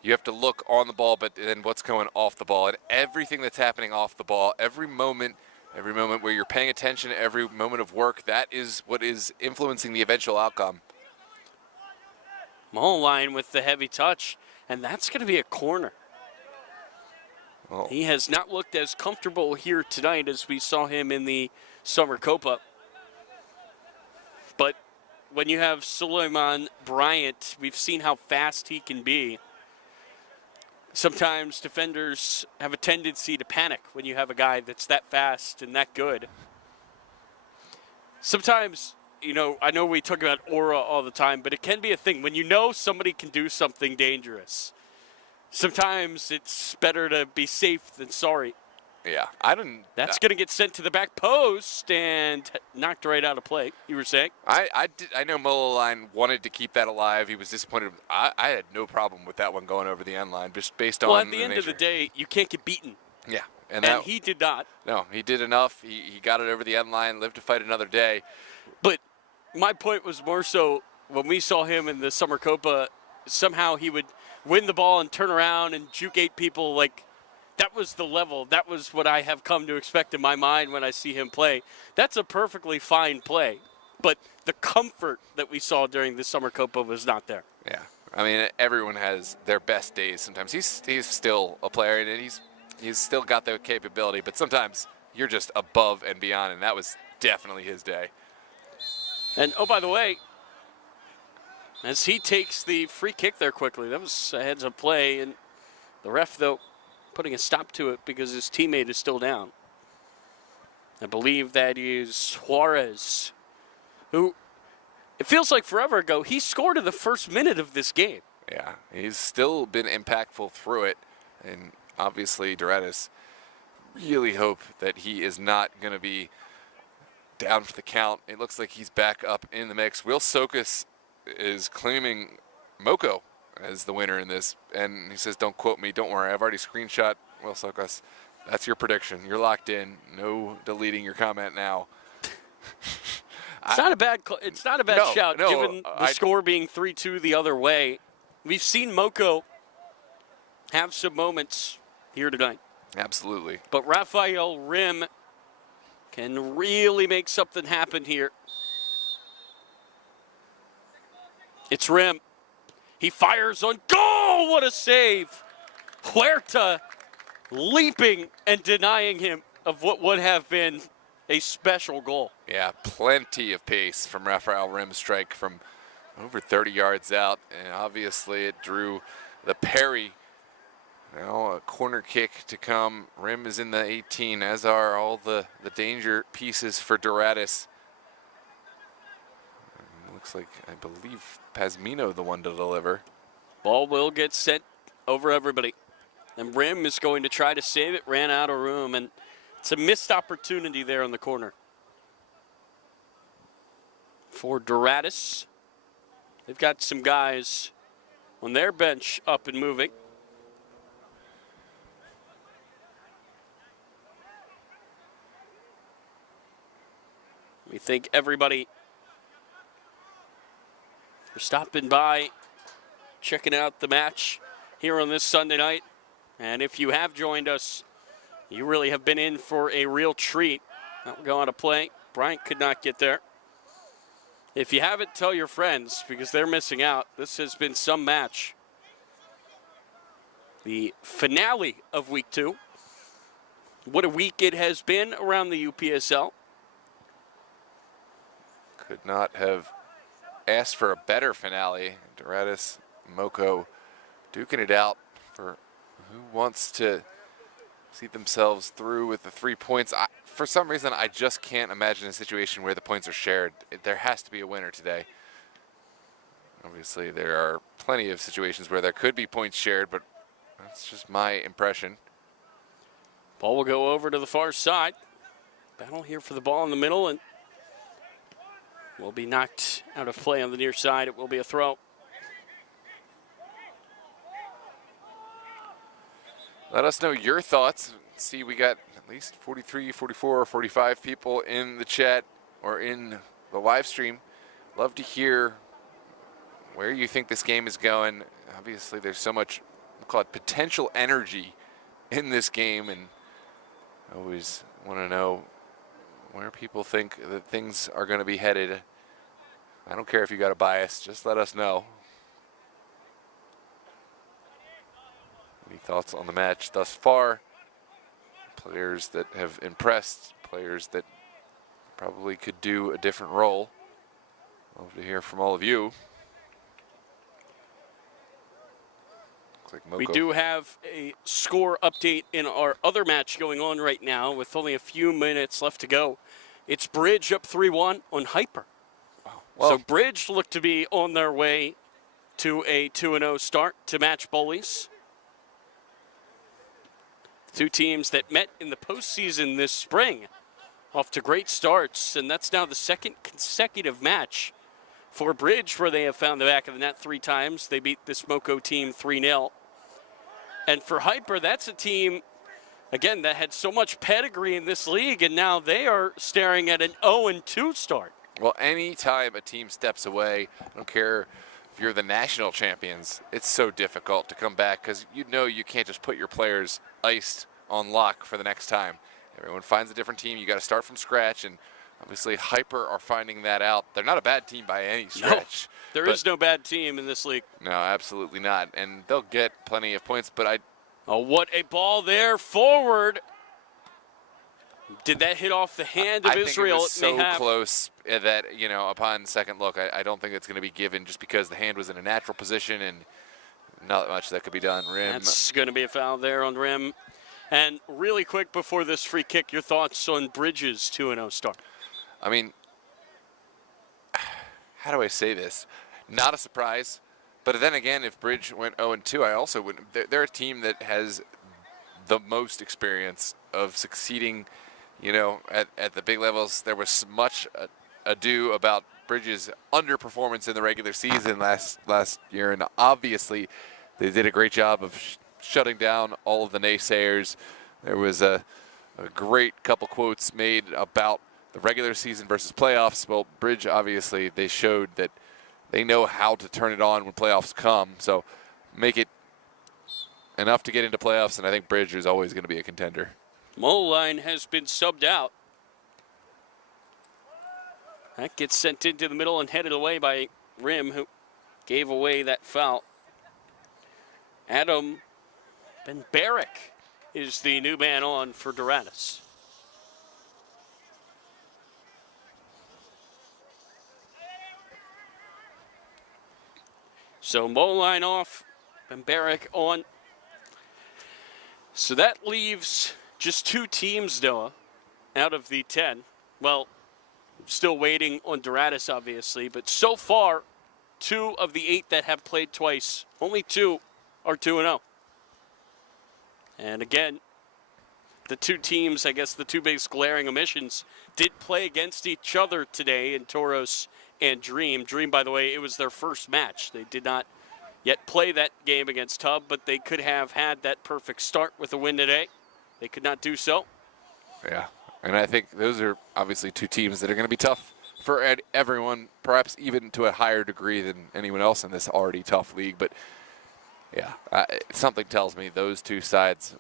you have to look on the ball, but then what's going off the ball, and everything that's happening off the ball, every moment where you're paying attention, every moment of work, that is what is influencing the eventual outcome. Mulline with the heavy touch, and that's going to be a corner. Oh. He has not looked as comfortable here tonight as we saw him in the Summer Copa. But when you have Suleiman Bryant, we've seen how fast he can be. Sometimes defenders have a tendency to panic when you have a guy that's that fast and that good. Sometimes, you know, I know we talk about aura all the time, but it can be a thing. When you know somebody can do something dangerous, sometimes it's better to be safe than sorry. Yeah, That's going to get sent to the back post and knocked right out of play, you were saying? I know Mulline wanted to keep that alive. He was disappointed. I had no problem with that one going over the end line, just based on. Well, at the end of the day, you can't get beaten. Yeah, And he did not. No, he did enough. He got it over the end line, lived to fight another day. But my point was more so when we saw him in the Summer Copa, somehow he would win the ball and turn around and juke 8 people. Like, that was the level. That was what I have come to expect in my mind when I see him play. That's a perfectly fine play. But the comfort that we saw during the Summer Copa was not there. Yeah, I mean, everyone has their best days. Sometimes he's still a player, and he's still got the capability. But sometimes you're just above and beyond, and that was definitely his day. And, oh, by the way, as he takes the free kick there quickly, that was a heads-up play. And the ref, though, putting a stop to it because his teammate is still down. I believe that is Juarez, who, it feels like forever ago, he scored in the first minute of this game. Yeah, he's still been impactful through it. And obviously, Doradus really hope that he is not going to be down for the count. It looks like he's back up in the mix. Will Sokas is claiming Moco as the winner in this, and he says, don't quote me, don't worry, I've already screenshot Will Sokas. That's your prediction. You're locked in. No deleting your comment now. It's not a bad shout, given the score being 3-2 the other way. We've seen Moco have some moments here tonight. Absolutely. But Raphael Rim can really make something happen here. It's Rim. He fires on goal. What a save. Huerta leaping and denying him of what would have been a special goal. Yeah, plenty of pace from Raphael Rim's strike from over 30 yards out. And obviously it drew the parry. Now a corner kick to come. Rim is in the 18, as are all the danger pieces for Doradus. Looks like, I believe, Pazmino the one to deliver. Ball will get sent over everybody. And Rim is going to try to save it, ran out of room, and it's a missed opportunity there in the corner. For Doradus, they've got some guys on their bench up and moving. We thank everybody for stopping by, checking out the match here on this Sunday night. And if you have joined us, you really have been in for a real treat. That will go on to play. Bryant could not get there. If you haven't, tell your friends because they're missing out. This has been some match. The finale of week 2. What a week it has been around the UPSL. Could not have asked for a better finale. Doradus, Moco duking it out for who wants to see themselves through with the 3 points. For some reason, I just can't imagine a situation where the points are shared. There has to be a winner today. Obviously, there are plenty of situations where there could be points shared, but that's just my impression. Ball will go over to the far side. Battle here for the ball in the middle, and will be knocked out of play on the near side. It will be a throw. Let us know your thoughts. See, we got at least 43, 44, 45 people in the chat or in the live stream. Love to hear where you think this game is going. Obviously, there's so much, we'll call it potential energy in this game, and I always want to know where people think that things are going to be headed. I don't care if you got a bias, just let us know. Any thoughts on the match thus far? Players that have impressed, players that probably could do a different role. Love to hear from all of you. Like Moco. We do have a score update in our other match going on right now with only a few minutes left to go. It's Bridge up 3-1 on Hyper. Wow. Well, So Bridge look to be on their way to a 2-0 start to match Bullies. Two teams that met in the postseason this spring off to great starts, and that's now the second consecutive match for Bridge where they have found the back of the net 3 times. They beat this Moco team 3-0. And for Hyper, that's a team, again, that had so much pedigree in this league, and now they are staring at an 0-2 start. well, anytime a team steps away, I don't care if you're the national champions, it's so difficult to come back because you know you can't just put your players iced on lock for the next time. Everyone finds a different team. You got to start from scratch, and obviously Hyper are finding that out. They're not a bad team by any stretch. There is no bad team in this league. No, absolutely not. And they'll get plenty of points, but Oh, what a ball there forward. Did that hit off the hand of I Israel? think it was may so have. close that, you know, upon second look, I don't think it's going to be given just because the hand was in a natural position and not much that could be done. Rim. That's going to be a foul there on Rim. And really quick before this free kick, your thoughts on Bridges' 2-0 start? I mean, how do I say this? Not a surprise, but then again, if Bridge went 0-2, I also wouldn't. They're a team that has the most experience of succeeding, you know, at the big levels. There was much ado about Bridges' underperformance in the regular season last year, and obviously they did a great job of shutting down all of the naysayers. There was a great couple quotes made about the regular season versus playoffs. Well, Bridge, obviously, they showed that they know how to turn it on when playoffs come. So make it enough to get into playoffs, and I think Bridge is always going to be a contender. Moline has been subbed out. That gets sent into the middle and headed away by Rim, who gave away that foul. Adam Ben-Barrick is the new man on for Doradus. So Moline off, Ben-Barrick on. So that leaves just 2 teams, Noah, out of the 10. Well, still waiting on Doradus, obviously, but so far, 2 of the 8 that have played twice, only 2 are 2-0. And again, the 2 teams, I guess the 2 biggest glaring omissions, did play against each other today in Toros and Dream. Dream, by the way, it was their first match. They did not yet play that game against Hub, but they could have had that perfect start with a win today. They could not do so. Yeah, and I think those are obviously 2 teams that are going to be tough for everyone, perhaps even to a higher degree than anyone else in this already tough league. But yeah, something tells me those 2 sides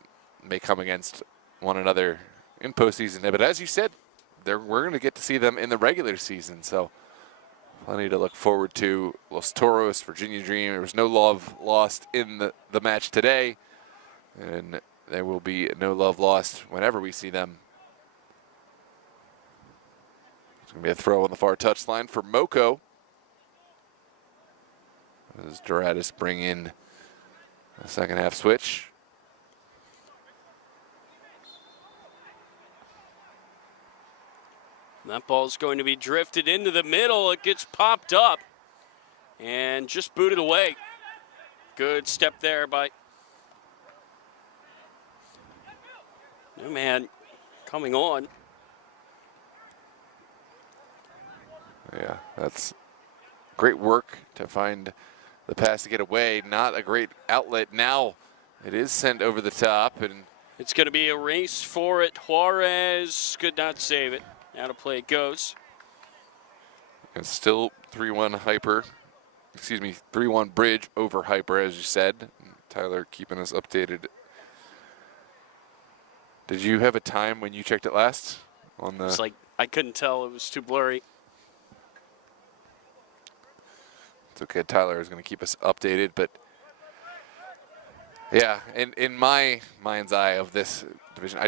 may come against one another in postseason. But as you said, we're going to get to see them in the regular season. So plenty to look forward to. Los Toros, Virginia Dream. There was no love lost in the match today. And there will be no love lost whenever we see them. It's going to be a throw on the far touchline for Moco. As Doradus bring in a second half switch. That ball's going to be drifted into the middle. It gets popped up and just booted away. Good step there by new man coming on. Yeah, that's great work to find the pass to get away. Not a great outlet. Now it is sent over the top, and It's going to be a race for it. Juarez could not save it. Out of play it goes. it's still 3-1 Hyper. Excuse me, 3-1 Bridge over Hyper, as you said. Tyler keeping us updated. Did you have a time when you checked it last? On the It's like I couldn't tell. It was too blurry. It's okay. Tyler is going to keep us updated, but yeah, in my mind's eye of this division,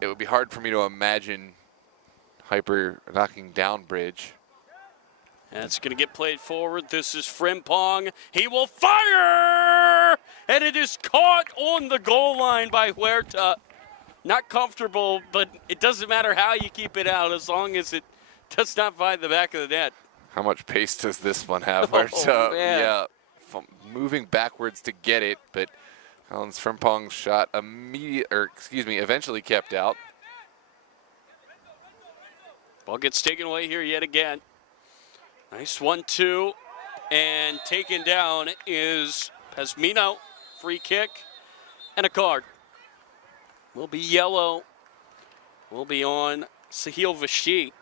it would be hard for me to imagine Hyper knocking down Bridge. That's going to get played forward. This is Frimpong. He will fire! And it is caught on the goal line by Huerta. Not comfortable, but it doesn't matter how you keep it out as long as it does not find the back of the net. How much pace does this one have? Oh, Huerta, man. yeah, moving backwards to get it, but Collins Frimpong's shot eventually kept out. Ball gets taken away here yet again. Nice 1-2, and taken down is Pesmino. Free kick and a card. Will be yellow. Will be on Sahil Vashi.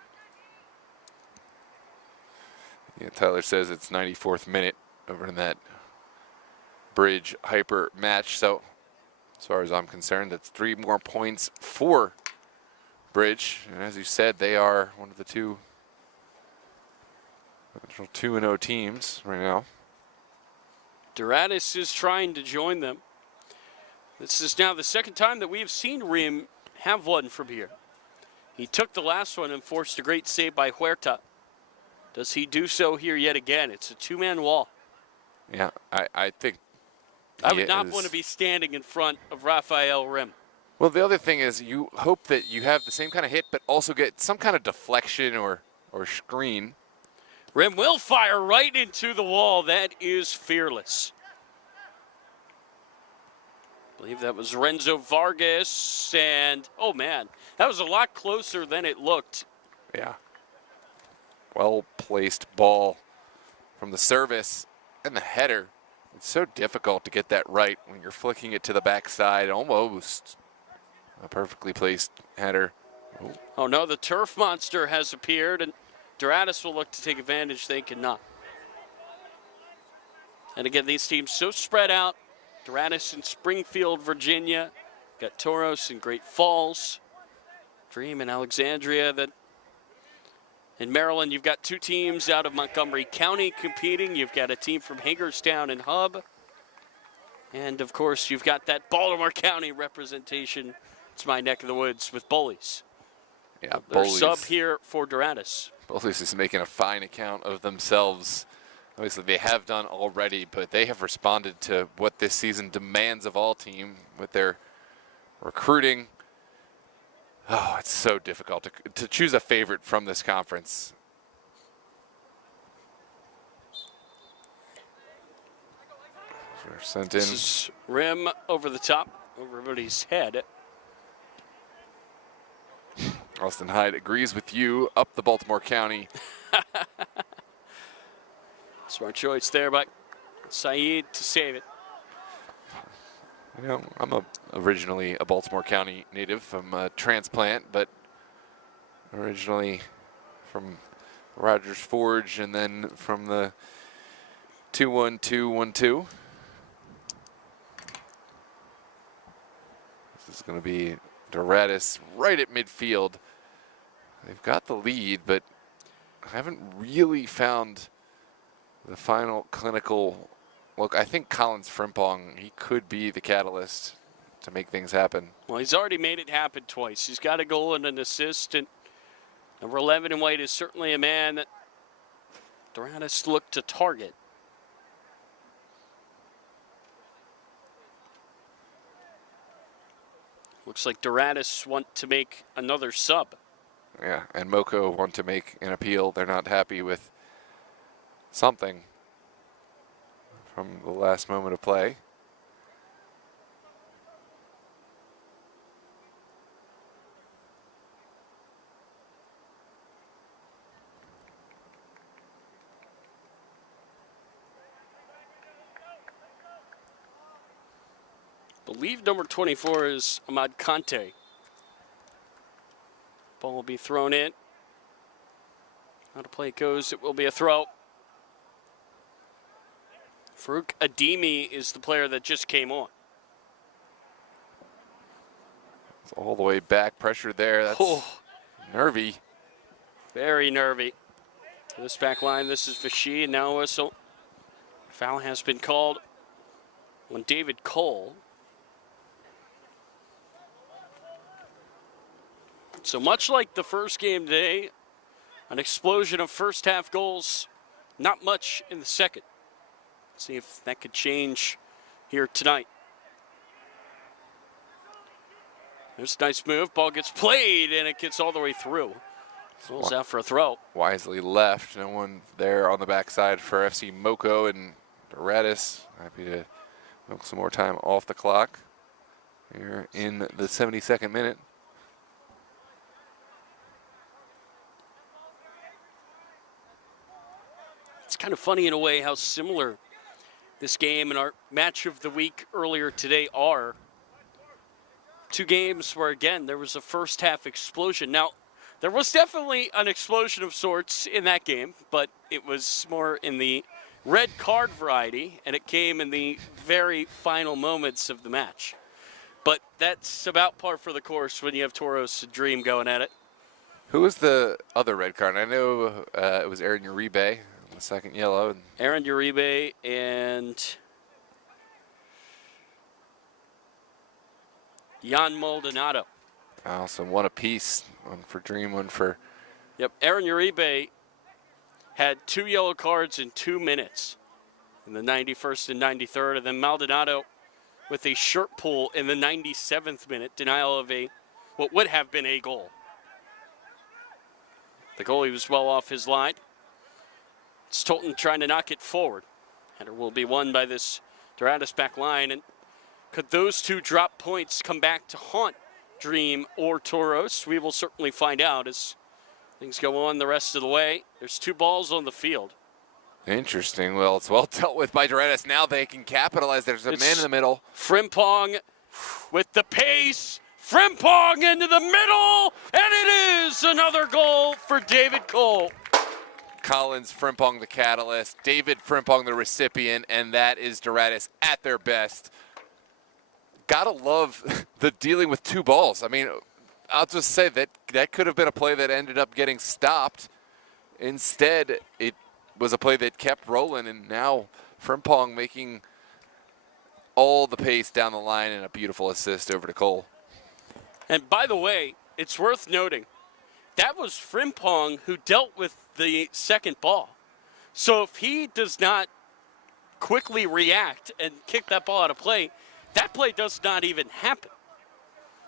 Yeah, Tyler says it's 94th minute over in that Bridge Hyper match. So as far as I'm concerned, that's 3 more points for Bridge. And as you said, they are one of the 2-0 teams right now. Doradus is trying to join them. This is now the second time that we have seen Rim have one from here. He took the last one and forced a great save by Huerta. Does he do so here yet again? It's a 2-man wall. Yeah, I think I would not want to be standing in front of Rafael Rim. Well, the other thing is you hope that you have the same kind of hit, but also get some kind of deflection or screen. Rim will fire right into the wall. That is fearless. I believe that was Renzo Vargas, and oh man, that was a lot closer than it looked. Yeah. Well-placed ball from the service and the header. It's so difficult to get that right when you're flicking it to the backside. Almost a perfectly placed header. Oh no, the turf monster has appeared, and Doradus will look to take advantage. They cannot. And again, these teams so spread out. Doradus in Springfield, Virginia. Got Toros in Great Falls. Dream in Alexandria. Then in Maryland, you've got 2 teams out of Montgomery County competing. You've got a team from Hagerstown and Hub. And of course, you've got that Baltimore County representation. It's my neck of the woods with Bullies. Yeah, They're Bullies. sub here for Doradus. Bullies is making a fine account of themselves. Obviously, they have done already, but they have responded to what this season demands of all team with their recruiting. Oh, it's so difficult to choose a favorite from this conference. We're sent in. This is Rim over the top, over everybody's head. Austin Hyde agrees with you. Up the Baltimore County. Smart choice there by Saeed to save it. You know, I'm originally a Baltimore County native. I'm a transplant, but originally from Rogers Forge and then from the 2-1-2-1-2. This is going to be Doradus right at midfield. They've got the lead, but I haven't really found the final clinical look. I think Collins Frimpong, he could be the catalyst to make things happen. Well, he's already made it happen twice. He's got a goal and an assist, and number 11 in white is certainly a man that Doradus looked to target. Looks like Doradus want to make another sub. Yeah, and Moco want to make an appeal. They're not happy with something from the last moment of play. Believe number 24 is Ahmad Kante. Ball will be thrown in. How the play goes, it will be a throw. Farouk Ademi is the player that just came on. It's all the way back, pressure there. That's nervy. Very nervy. This back line, this is Vichy, and now a whistle. Foul has been called on David Cole. So much like the first game today, an explosion of first half goals, not much in the second. See if that could change here tonight. There's a nice move, ball gets played and it gets all the way through. Rolls out for a throw. Wisely left, no one there on the backside for FC Moco, and Doradus happy to milk some more time off the clock here in the 72nd minute. It's kind of funny in a way how similar this game and our match of the week earlier today are. Two games where, again, there was a first half explosion. Now, there was definitely an explosion of sorts in that game, but it was more in the red card variety, and it came in the very final moments of the match. But that's about par for the course when you have Toros and Dream going at it. Who was the other red card? I know it was Aaron Uribe. The second yellow. Aaron Uribe and Jan Maldonado. So one apiece, one for Dream, one for... Yep, Aaron Uribe had 2 yellow cards in 2 minutes in the 91st and 93rd, and then Maldonado with a shirt pull in the 97th minute, denial of what would have been a goal. The goalie was well off his line. Stolten trying to knock it forward. Header will be won by this Doradus back line. And could those two drop points come back to haunt Dream or Toros? We will certainly find out as things go on the rest of the way. There's 2 balls on the field. Interesting. Well, it's well dealt with by Doradus. Now they can capitalize. There's a man in the middle. Frimpong with the pace. Frimpong into the middle. And it is another goal for David Cole. Collins Frimpong the catalyst, David Frimpong the recipient, and that is Doradus at their best. Gotta love the dealing with 2 balls. I mean, I'll just say that could have been a play that ended up getting stopped. Instead, it was a play that kept rolling, and now Frimpong making all the pace down the line and a beautiful assist over to Cole. And by the way, it's worth noting, that was Frimpong who dealt with the second ball. So if he does not quickly react and kick that ball out of play, that play does not even happen.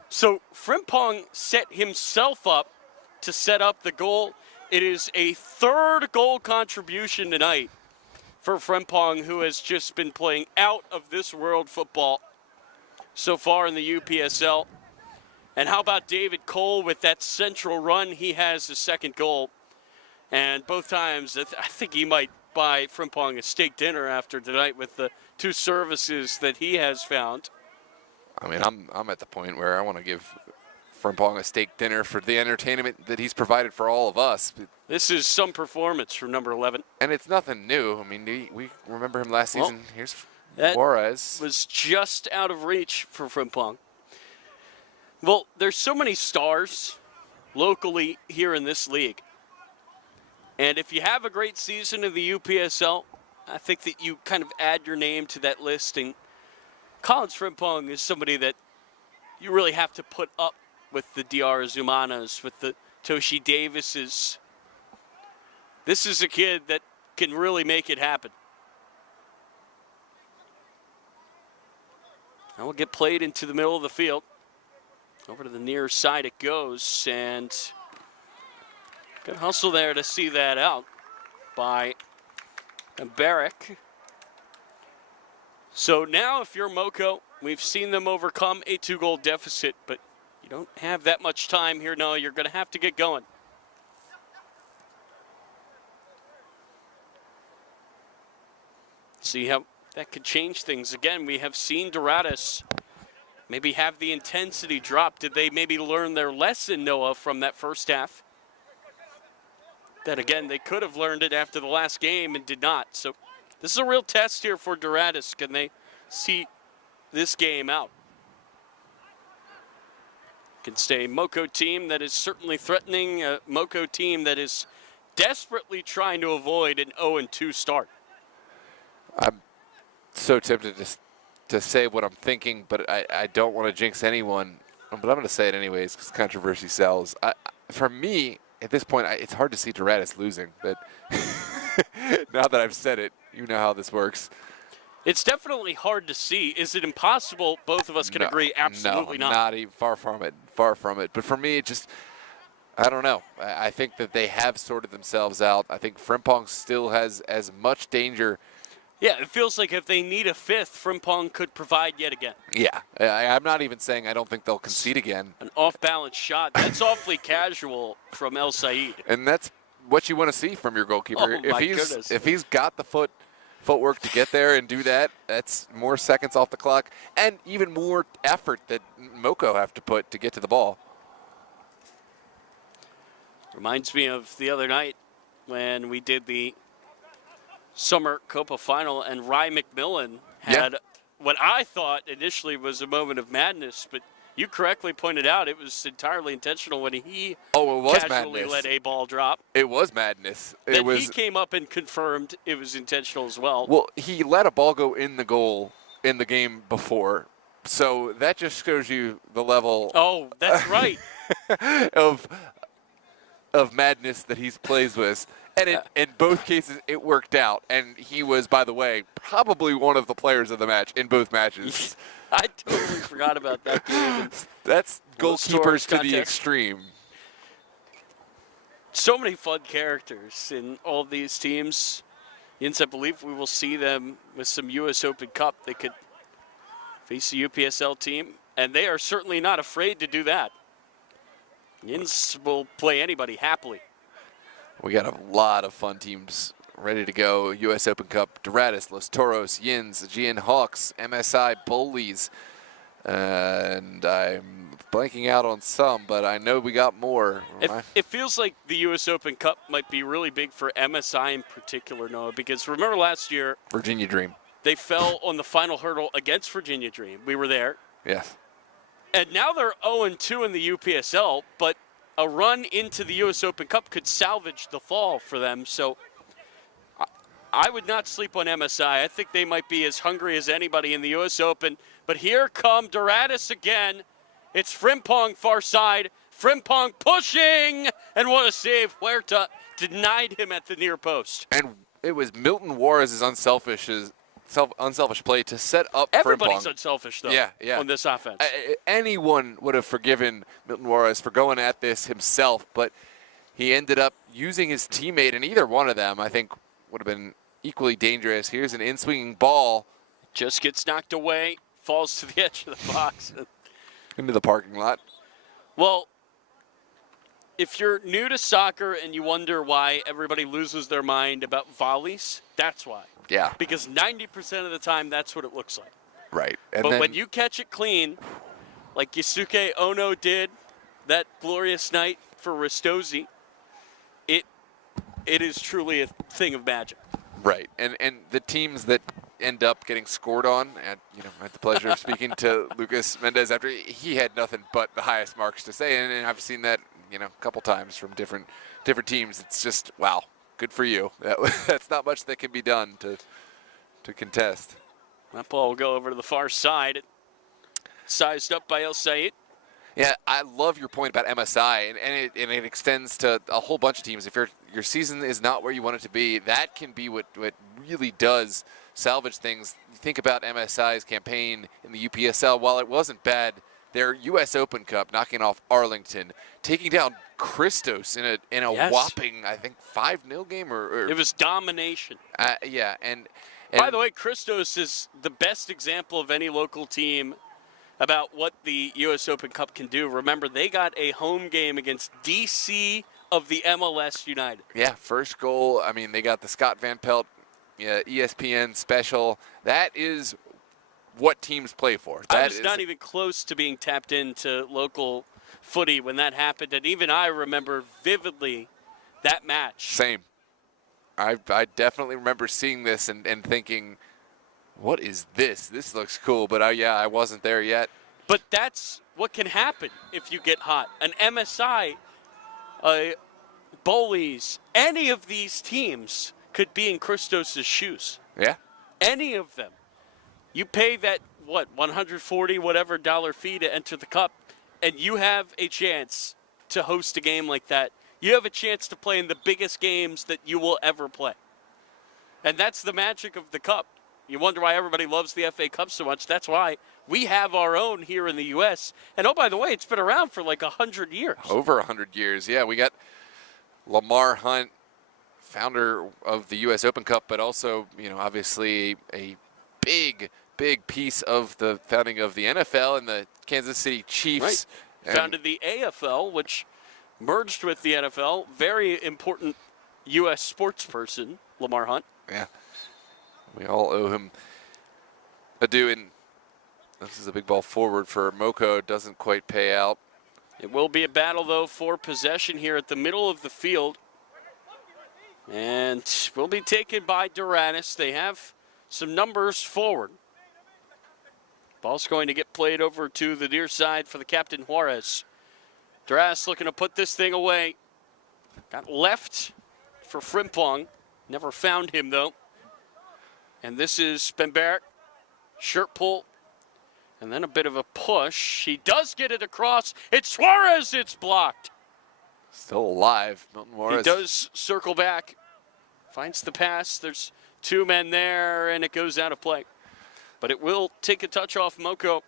So Frimpong set himself up to set up the goal. It is a 3rd goal contribution tonight for Frimpong, who has just been playing out of this world football so far in the UPSL. And how about David Cole with that central run? He has the 2nd goal. And both times, I think he might buy Frimpong a steak dinner after tonight with the 2 services that he has found. I mean, I'm at the point where I want to give Frimpong a steak dinner for the entertainment that he's provided for all of us. This is some performance from number 11. And it's nothing new. I mean, we remember him last season. Here's that Juarez. Was just out of reach for Frimpong. Well, there's so many stars locally here in this league. And if you have a great season in the UPSL, I think that you kind of add your name to that list. And Collins Frimpong is somebody that you really have to put up with the DR Zumanas, with the Toshi Davises. This is a kid that can really make it happen. That will get played into the middle of the field. Over to the near side it goes, and Good hustle there to see that out by Barrick. So now if you're Moco, we've seen them overcome a 2-goal deficit, but you don't have that much time here. No, you're going to have to get going. See how that could change things. Again, we have seen Doradus maybe have the intensity drop. Did they maybe learn their lesson, Noah, from that first half? That, again, they could have learned it after the last game and did not. So this is a real test here for Doradus. Can they see this game out? Can stay a Moco team that is certainly threatening, a Moco team that is desperately trying to avoid an 0-2 start. I'm so tempted to say what I'm thinking, but I don't want to jinx anyone. But I'm going to say it anyways because controversy sells. For me, at this point, it's hard to see Doradus losing. But now that I've said it, you know how this works. It's definitely hard to see. Is it impossible? Both of us can agree. Absolutely not. Not even far from it. Far from it. But for me, it just, I don't know. I think that they have sorted themselves out. I think Frimpong still has as much danger. Yeah, it feels like if they need a fifth, Frimpong could provide yet again. Yeah, I'm not even saying I don't think they'll concede again. An off-balance shot. That's awfully casual from El Said. And that's what you want to see from your goalkeeper. Oh, my goodness. If he's got the footwork to get there and do that, that's more seconds off the clock and even more effort that Moco have to put to get to the ball. Reminds me of the other night when we did the Summer Copa final and Rye McMillan had what I thought initially was a moment of madness, but you correctly pointed out it was entirely intentional when he casually let a ball drop. It was madness. He came up and confirmed it was intentional as well. Well, he let a ball go in the goal in the game before, so that just shows you the level. Oh, that's right. of madness that he plays with. And in both cases, it worked out. And he was, by the way, probably one of the players of the match in both matches. I totally forgot about that game. That's goalkeepers to the extreme. So many fun characters in all of these teams. Yins, I believe we will see them with some U.S. Open Cup. They could face a UPSL team, and they are certainly not afraid to do that. Yins will play anybody happily. We got a lot of fun teams ready to go. U.S. Open Cup, Doradus, Los Toros, Yins, GN Hawks, MSI, Bullies. And I'm blanking out on some, but I know we got more. It feels like the U.S. Open Cup might be really big for MSI in particular, Noah, because remember last year? Virginia Dream. They fell on the final hurdle against Virginia Dream. We were there. Yes. And now they're 0-2 in the UPSL, but a run into the U.S. Open Cup could salvage the fall for them. So I would not sleep on MSI. I think they might be as hungry as anybody in the U.S. Open. But here come Doradus again. It's Frimpong far side. Frimpong pushing. And what a save. Huerta denied him at the near post. And it was Milton Juarez's unselfish play to set up Everybody's Frimpong. Unselfish, though, yeah. on this offense. Anyone would have forgiven Milton Juarez for going at this himself, but he ended up using his teammate, and either one of them, I think, would have been equally dangerous. Here's an in-swinging ball. Just gets knocked away, falls to the edge of the box. Into the parking lot. Well, if you're new to soccer and you wonder why everybody loses their mind about volleys, that's why. Yeah. Because 90% of the time, that's what it looks like. Right. And but when you catch it clean, like Yusuke Ono did that glorious night for Ristosi, it is truly a thing of magic. Right. And the teams that end up getting scored on, and I had the pleasure of speaking to Lucas Mendez after he had nothing but the highest marks to say, and I've seen that a couple times from different teams. It's just, wow, good for you. That's not much that can be done to contest. That ball will go over to the far side. Sized up by El Said. Yeah, I love your point about MSI, and it extends to a whole bunch of teams. If your season is not where you want it to be, that can be what really does salvage things. You think about MSI's campaign in the UPSL. While it wasn't bad their U.S. Open Cup, knocking off Arlington, taking down Christos in a Yes. whopping, I think, 5-0 game or It was domination. yeah, and By the way, Christos is the best example of any local team about what the U.S. Open Cup can do. Remember, they got a home game against D.C. of the MLS United. yeah, first goal. I mean, they got the Scott Van Pelt ESPN special. That is what teams play for. I That was is not even close to being tapped into local footy when that happened, and even I remember vividly that match. same. I definitely remember seeing this and thinking, what is this? This looks cool, but yeah, I wasn't there yet. But that's what can happen if you get hot. An MSI, Bowleys, any of these teams could be in Christos' shoes. Yeah. Any of them. You pay that, what, $140 whatever dollar fee to enter the cup, and you have a chance to host a game like that. You have a chance to play in the biggest games that you will ever play. And that's the magic of the cup. You wonder why everybody loves the FA Cup so much. That's why we have our own here in the U.S. And oh, by the way, it's been around for like 100 years. Over 100 years. Yeah, we got Lamar Hunt, founder of the U.S. Open Cup, but also, obviously a big piece of the founding of the NFL and the Kansas City Chiefs. Right. Founded the AFL, which merged with the NFL. Very important U.S. sports person, Lamar Hunt. Yeah. We all owe him a due, and this is a big ball forward for Moco. Doesn't quite pay out. It will be a battle, though, for possession here at the middle of the field. And will be taken by Doradus. They have some numbers forward. Ball's going to get played over to the near side for the captain, Juarez. Doradus looking to put this thing away. Got left for Frimpong. Never found him, though. And this is Spenberg. Shirt pull. And then a bit of a push. He does get it across. It's Juarez. It's blocked. Still alive, Milton Juarez. He does circle back. Finds the pass. There's two men there, and it goes out of play. But it will take a touch off Moco.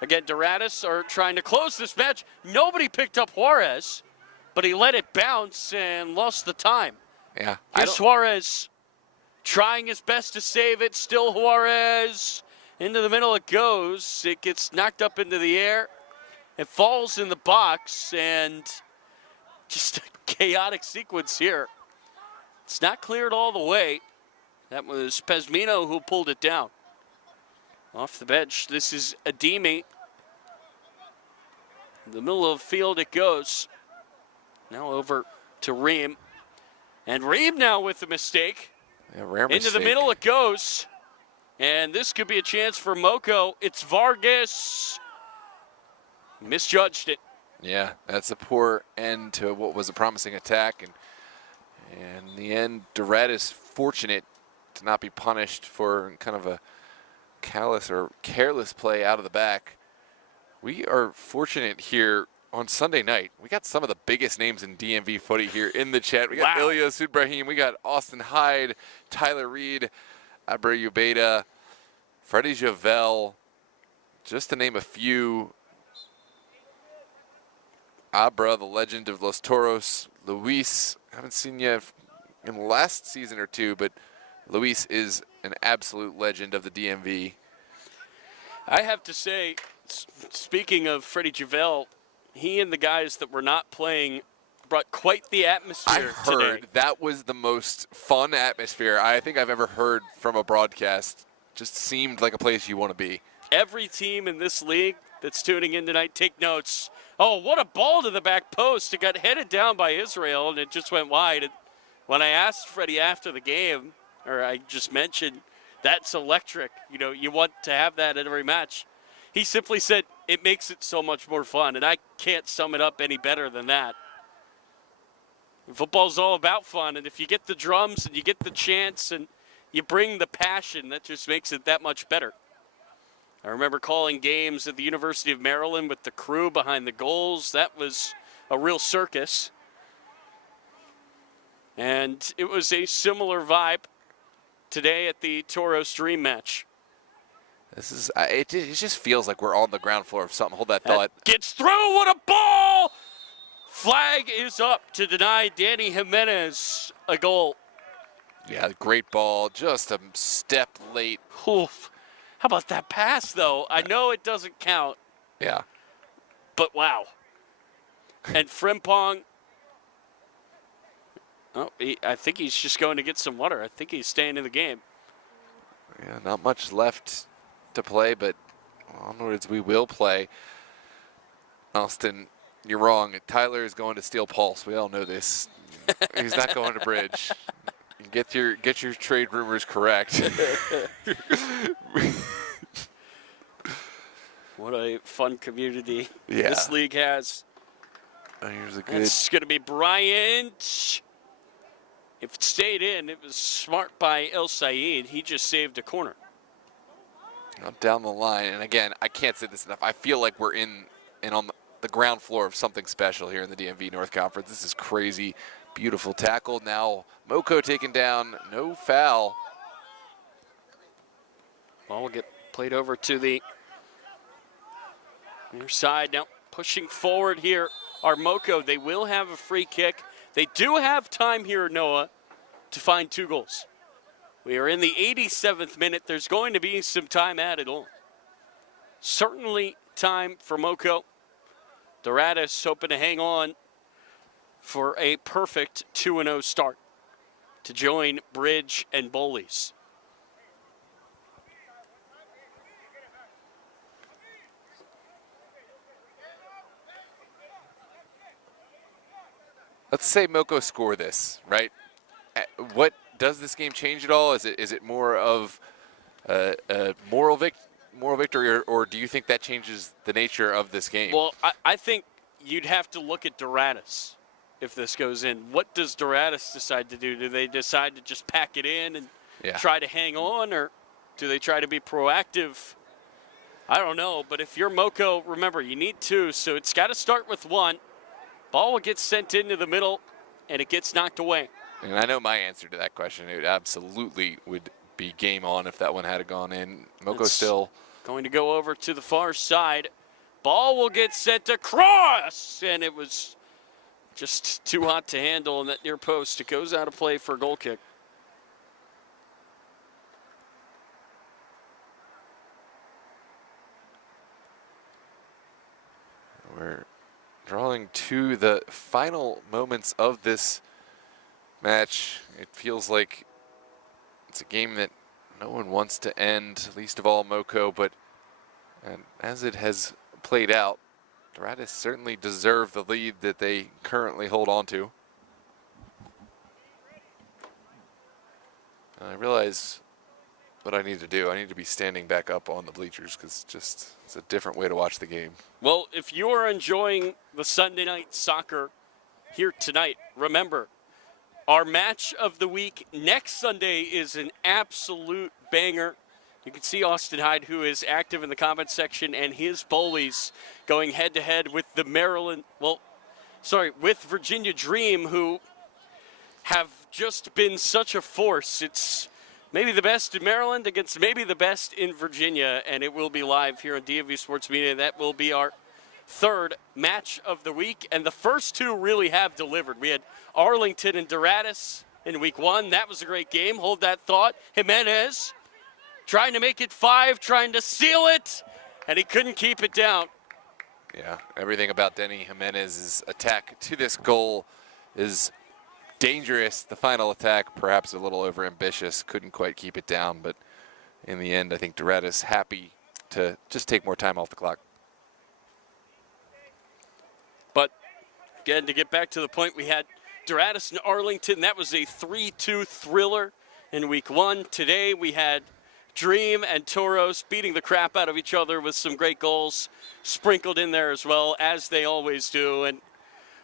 Again, Doradus are trying to close this match. Nobody picked up Juarez, but he let it bounce and lost the time. Yeah. Here's Juarez trying his best to save it. Still Juarez. Into the middle it goes. It gets knocked up into the air. It falls in the box, and just a chaotic sequence here. It's not cleared all the way. That was Pesmino who pulled it down. Off the bench, this is Ademi. In the middle of the field it goes. Now over to Ream. And Ream now with the mistake. Yeah, rare Into the mistake. middle it goes. And this could be a chance for Moco. It's Vargas. Misjudged it. Yeah, that's a poor end to what was a promising attack. And in the end, Doradus fortunate to not be punished for kind of a callous or careless play out of the back. We are fortunate here on Sunday night. We got some of the biggest names in DMV footy here in the chat. We got Ilyas Ibrahim, we got Austin Hyde, Tyler Reed, Abreu Ubeda, Freddie Javel, just to name a few. Abra, the legend of Los Toros. Luis, haven't seen you in the last season or two, but Luis is an absolute legend of the DMV. I have to say, speaking of Freddie Javel, he and the guys that were not playing brought quite the atmosphere I heard today. that was the most fun atmosphere I think I've ever heard from a broadcast. Just seemed like a place you want to be. Every team in this league that's tuning in tonight, take notes. Oh, what a ball to the back post. It got headed down by Israel, and it just went wide. And when I asked Freddie after the game, or I just mentioned, that's electric. You know, you want to have that at every match. He simply said, it makes it so much more fun, and I can't sum it up any better than that. Football's all about fun, and if you get the drums and you get the chants and you bring the passion, that just makes it that much better. I remember calling games at the University of Maryland with the crew behind the goals. That was a real circus. And it was a similar vibe today at the Toros Dream match. This is it just feels like we're on the ground floor of something. Hold that thought. Gets through. What a ball! Flag is up to deny Danny Jimenez a goal. Yeah, great ball. Just a step late. Oof. How about that pass, though? I know it doesn't count, Yeah. but wow. And Frimpong, I think he's just going to get some water. I think he's staying in the game. Yeah, not much left to play, but onwards we will play. Austin, you're wrong. Tyler is going to steal Pulse. We all know this. He's not going to Bridge. Get your trade rumors correct. What a fun community Yeah. this league has. Here's a good. It's going to be Bryant. If it stayed in, it was smart by El Sayed. He just saved a corner. Up down the line, and again, I can't say this enough. I feel like we're in on the ground floor of something special here in the DMV North Conference. This is crazy. Beautiful tackle. Now Moco taken down. No foul. Ball will get played over to the near side. Now pushing forward here are Moco. They will have a free kick. They do have time here, Noah, to find 2 goals. We are in the 87th minute. There's going to be some time added on. Certainly time for Moco. Doradus hoping to hang on for a perfect 2-0 start to join Bridge and Bowleys. Let's say Moco score this, right? What does this game change at all? Is it more of a moral victory, or do you think that changes the nature of this game? Well, I think you'd have to look at Doradus if this goes in. What does Doradus decide to do? Do they decide to just pack it in and try to hang on, or do they try to be proactive? I don't know, but if you're Moco, remember, you need 2, so it's got to start with 1. Ball will get sent into the middle, and it gets knocked away. And I know my answer to that question. It absolutely would be game on if that one had gone in. Moco still going to go over to the far side. Ball will get sent across, and it was just too hot to handle in that near post. It goes out of play for a goal kick. We're drawing to the final moments of this match. It feels like it's a game that no one wants to end, least of all Moco, but as it has played out, Doradus certainly deserve the lead that they currently hold on to. I realize what I need to do. I need to be standing back up on the bleachers because it's a different way to watch the game. Well, if you are enjoying the Sunday night soccer here tonight, remember, our match of the week next Sunday is an absolute banger. You can see Austin Hyde, who is active in the comment section, and his Bowleys going head-to-head with the with Virginia Dream, who have just been such a force. It's maybe the best in Maryland against maybe the best in Virginia, and it will be live here on DMV Sports Media. That will be our 3rd match of the week, and the first 2 really have delivered. We had Arlington and Doradus in week 1. That was a great game. Hold that thought. Jimenez trying to make it 5, trying to seal it, and he couldn't keep it down. Yeah, everything about Denny Jimenez's attack to this goal is dangerous. The final attack, perhaps a little overambitious, couldn't quite keep it down, but in the end, I think Doradus happy to just take more time off the clock. But again, to get back to the point, we had Doradus and Arlington. That was a 3-2 thriller in week 1. Today we had Dream and Toros beating the crap out of each other with some great goals sprinkled in there as well, as they always do. And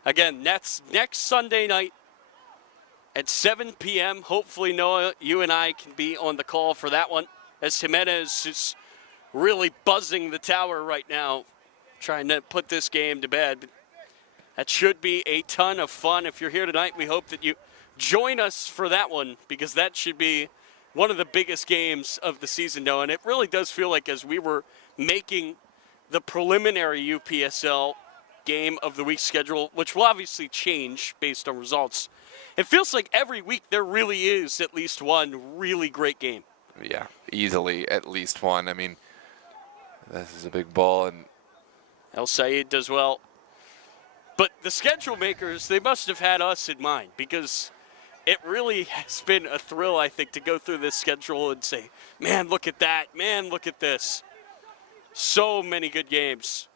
again, that's next Sunday night at 7 p.m. Hopefully, Noah, you and I can be on the call for that one, as Jimenez is really buzzing the tower right now, trying to put this game to bed. But that should be a ton of fun. If you're here tonight, we hope that you join us for that one, because that should be one of the biggest games of the season, though, and it really does feel like as we were making the preliminary UPSL game of the week schedule, which will obviously change based on results, it feels like every week there really is at least one really great game. Yeah, easily at least one. I mean, this is a big ball, and El Said does well. But the schedule makers, they must have had us in mind, because it really has been a thrill, I think, to go through this schedule and say, man, look at that. Man, look at this. So many good games.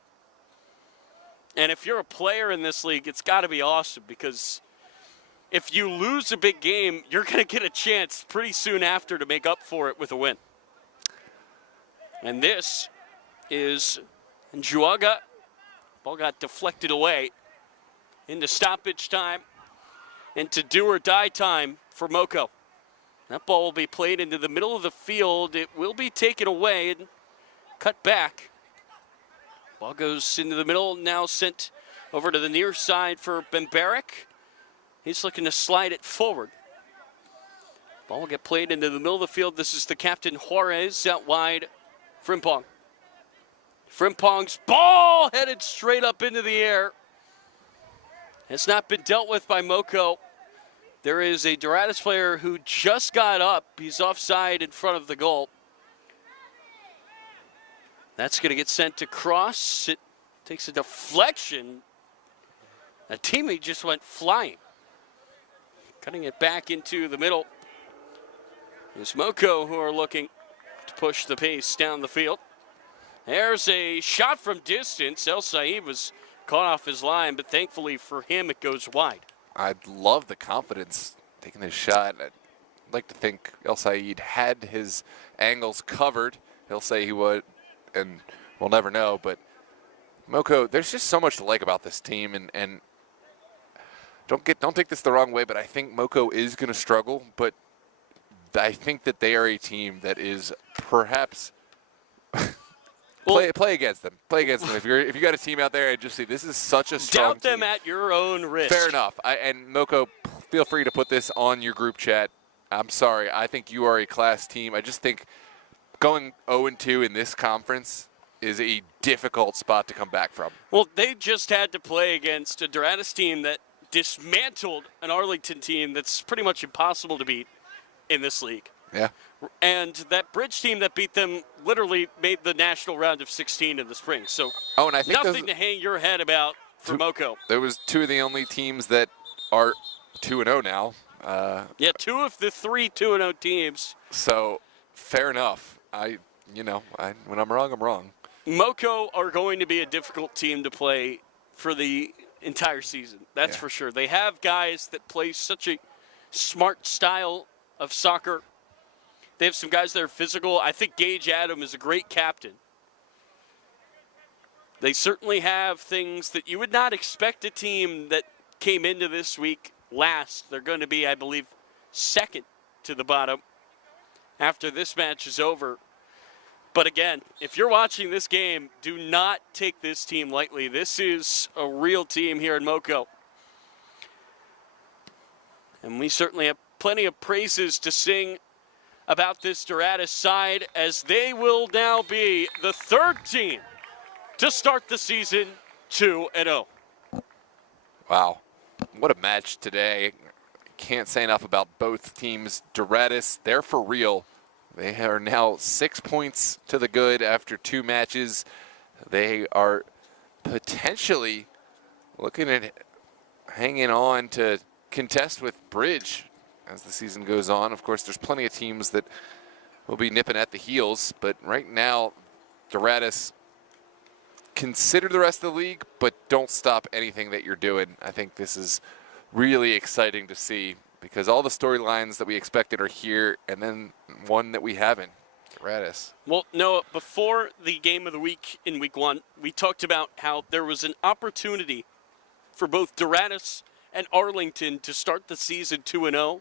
And if you're a player in this league, it's got to be awesome, because if you lose a big game, you're going to get a chance pretty soon after to make up for it with a win. And this is Njuaga. Ball got deflected away into stoppage time, into do or die time for Moco. That ball will be played into the middle of the field. It will be taken away and cut back. Ball goes into the middle, now sent over to the near side for Bembarek. He's looking to slide it forward. Ball will get played into the middle of the field. This is the captain, Juarez, out wide. Frimpong. Frimpong's ball headed straight up into the air. Has not been dealt with by Moco. There is a Doradus player who just got up. He's offside in front of the goal. That's going to get sent across. It takes a deflection. A teammate just went flying. Cutting it back into the middle. It's Moco who are looking to push the pace down the field. There's a shot from distance. El Said was caught off his line, but thankfully for him, it goes wide. I love the confidence taking this shot. I'd like to think El Said had his angles covered. He'll say he would, and we'll never know. But Moco, there's just so much to like about this team, and don't take this the wrong way, but I think Moco is going to struggle. But I think that they are a team that is perhaps. Play against them. Play against them. If you got a team out there and just see this is such a strong Doubt them team. at your own risk. Fair enough. And Moco, feel free to put this on your group chat. I'm sorry. I think you are a class team. I just think going 0-2 in this conference is a difficult spot to come back from. Well, they just had to play against a Doradus team that dismantled an Arlington team that's pretty much impossible to beat in this league. Yeah. And that Bridge team that beat them literally made the national round of 16 in the spring. So and I think nothing to hang your head about for Moco. There was two of the only teams that are 2-0 now. Yeah, two of the three 2-0 teams. So fair enough. When I'm wrong, I'm wrong. Moco are going to be a difficult team to play for the entire season. That's for sure. They have guys that play such a smart style of soccer. They have some guys that are physical. I think Gage Adam is a great captain. They certainly have things that you would not expect a team that came into this week last. They're going to be, I believe, second to the bottom after this match is over. But again, if you're watching this game, do not take this team lightly. This is a real team here in Moco. And we certainly have plenty of praises to sing about this Doradus side, as they will now be the third team to start the season 2-0. Wow, what a match today. Can't say enough about both teams. Doradus, they're for real. They are now 6 points to the good after 2 matches. They are potentially looking at hanging on to contest with Bridge as the season goes on. Of course, there's plenty of teams that will be nipping at the heels, but right now, Doradus, consider the rest of the league, but don't stop anything that you're doing. I think this is really exciting to see because all the storylines that we expected are here, and then one that we haven't. Doradus. Well, Noah, before the game of the week in week 1, we talked about how there was an opportunity for both Doradus and Arlington to start the season 2-0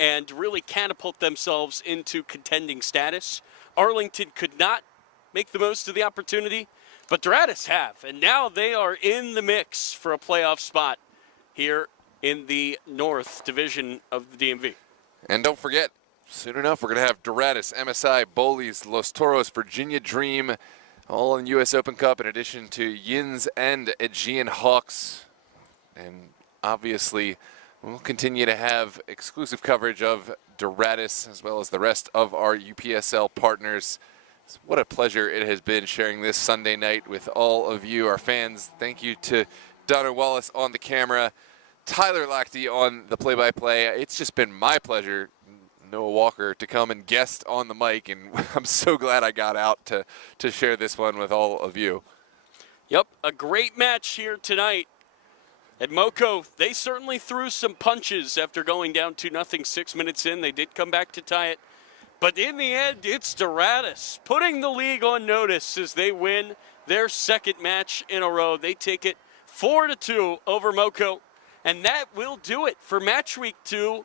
and really catapult themselves into contending status. Arlington could not make the most of the opportunity, but Doradus have, and now they are in the mix for a playoff spot here in the North Division of the DMV. And don't forget, soon enough, we're going to have Doradus, MSI, Bollies, Los Toros, Virginia Dream, all in U.S. Open Cup, in addition to Yins and Aegean Hawks. And obviously, we'll continue to have exclusive coverage of Doradus as well as the rest of our UPSL partners. What a pleasure it has been sharing this Sunday night with all of you, our fans. Thank you to Donna Wallace on the camera, Tyler Lochte on the play-by-play. It's just been my pleasure, Noah Walker, to come and guest on the mic, and I'm so glad I got out to share this one with all of you. Yep, a great match here tonight. At Moco, they certainly threw some punches after going down 2-0 6 minutes in. They did come back to tie it. But in the end, it's Doradus putting the league on notice as they win their second match in a row. They take it 4-2 over Moco. And that will do it for match week 2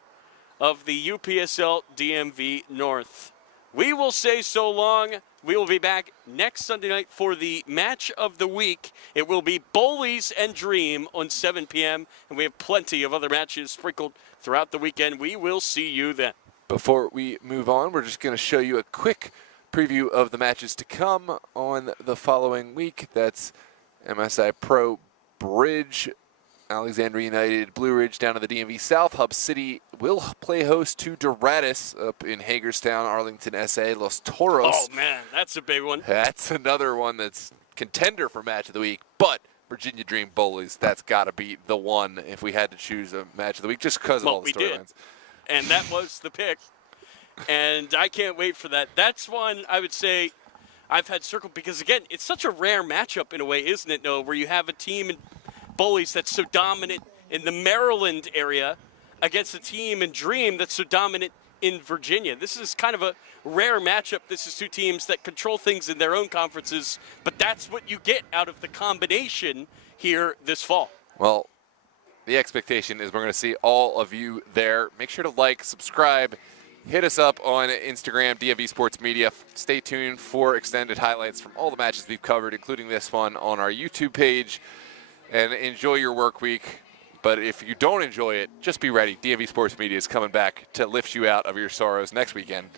of the UPSL DMV North. We will say so long. We will be back next Sunday night for the match of the week. It will be Bollies and Dream on 7 p.m. And we have plenty of other matches sprinkled throughout the weekend. We will see you then. Before we move on, we're just going to show you a quick preview of the matches to come on the following week. That's MSI Pro Bridge, Alexandria United, Blue Ridge down to the DMV South. Hub City will play host to Doradus up in Hagerstown, Arlington, SA. Los Toros. Oh, man, that's a big one. That's another one that's contender for match of the week. But Virginia Dream Bollies, that's got to be the one if we had to choose a match of the week, just because of all the storylines. And that was the pick. And I can't wait for that. That's one I would say I've had circled because, again, it's such a rare matchup in a way, isn't it, Noah, where you have a team in Bollies that's so dominant in the Maryland area against a team in Dream that's so dominant in Virginia. This is kind of a rare matchup. This is two teams that control things in their own conferences, but that's what you get out of the combination here this fall. Well, the expectation is we're going to see all of you there. Make sure to like, subscribe, hit us up on Instagram, DMV Sports Media. Stay tuned for extended highlights from all the matches we've covered, including this one on our YouTube page. And enjoy your work week. But if you don't enjoy it, just be ready. DMV Sports Media is coming back to lift you out of your sorrows next weekend.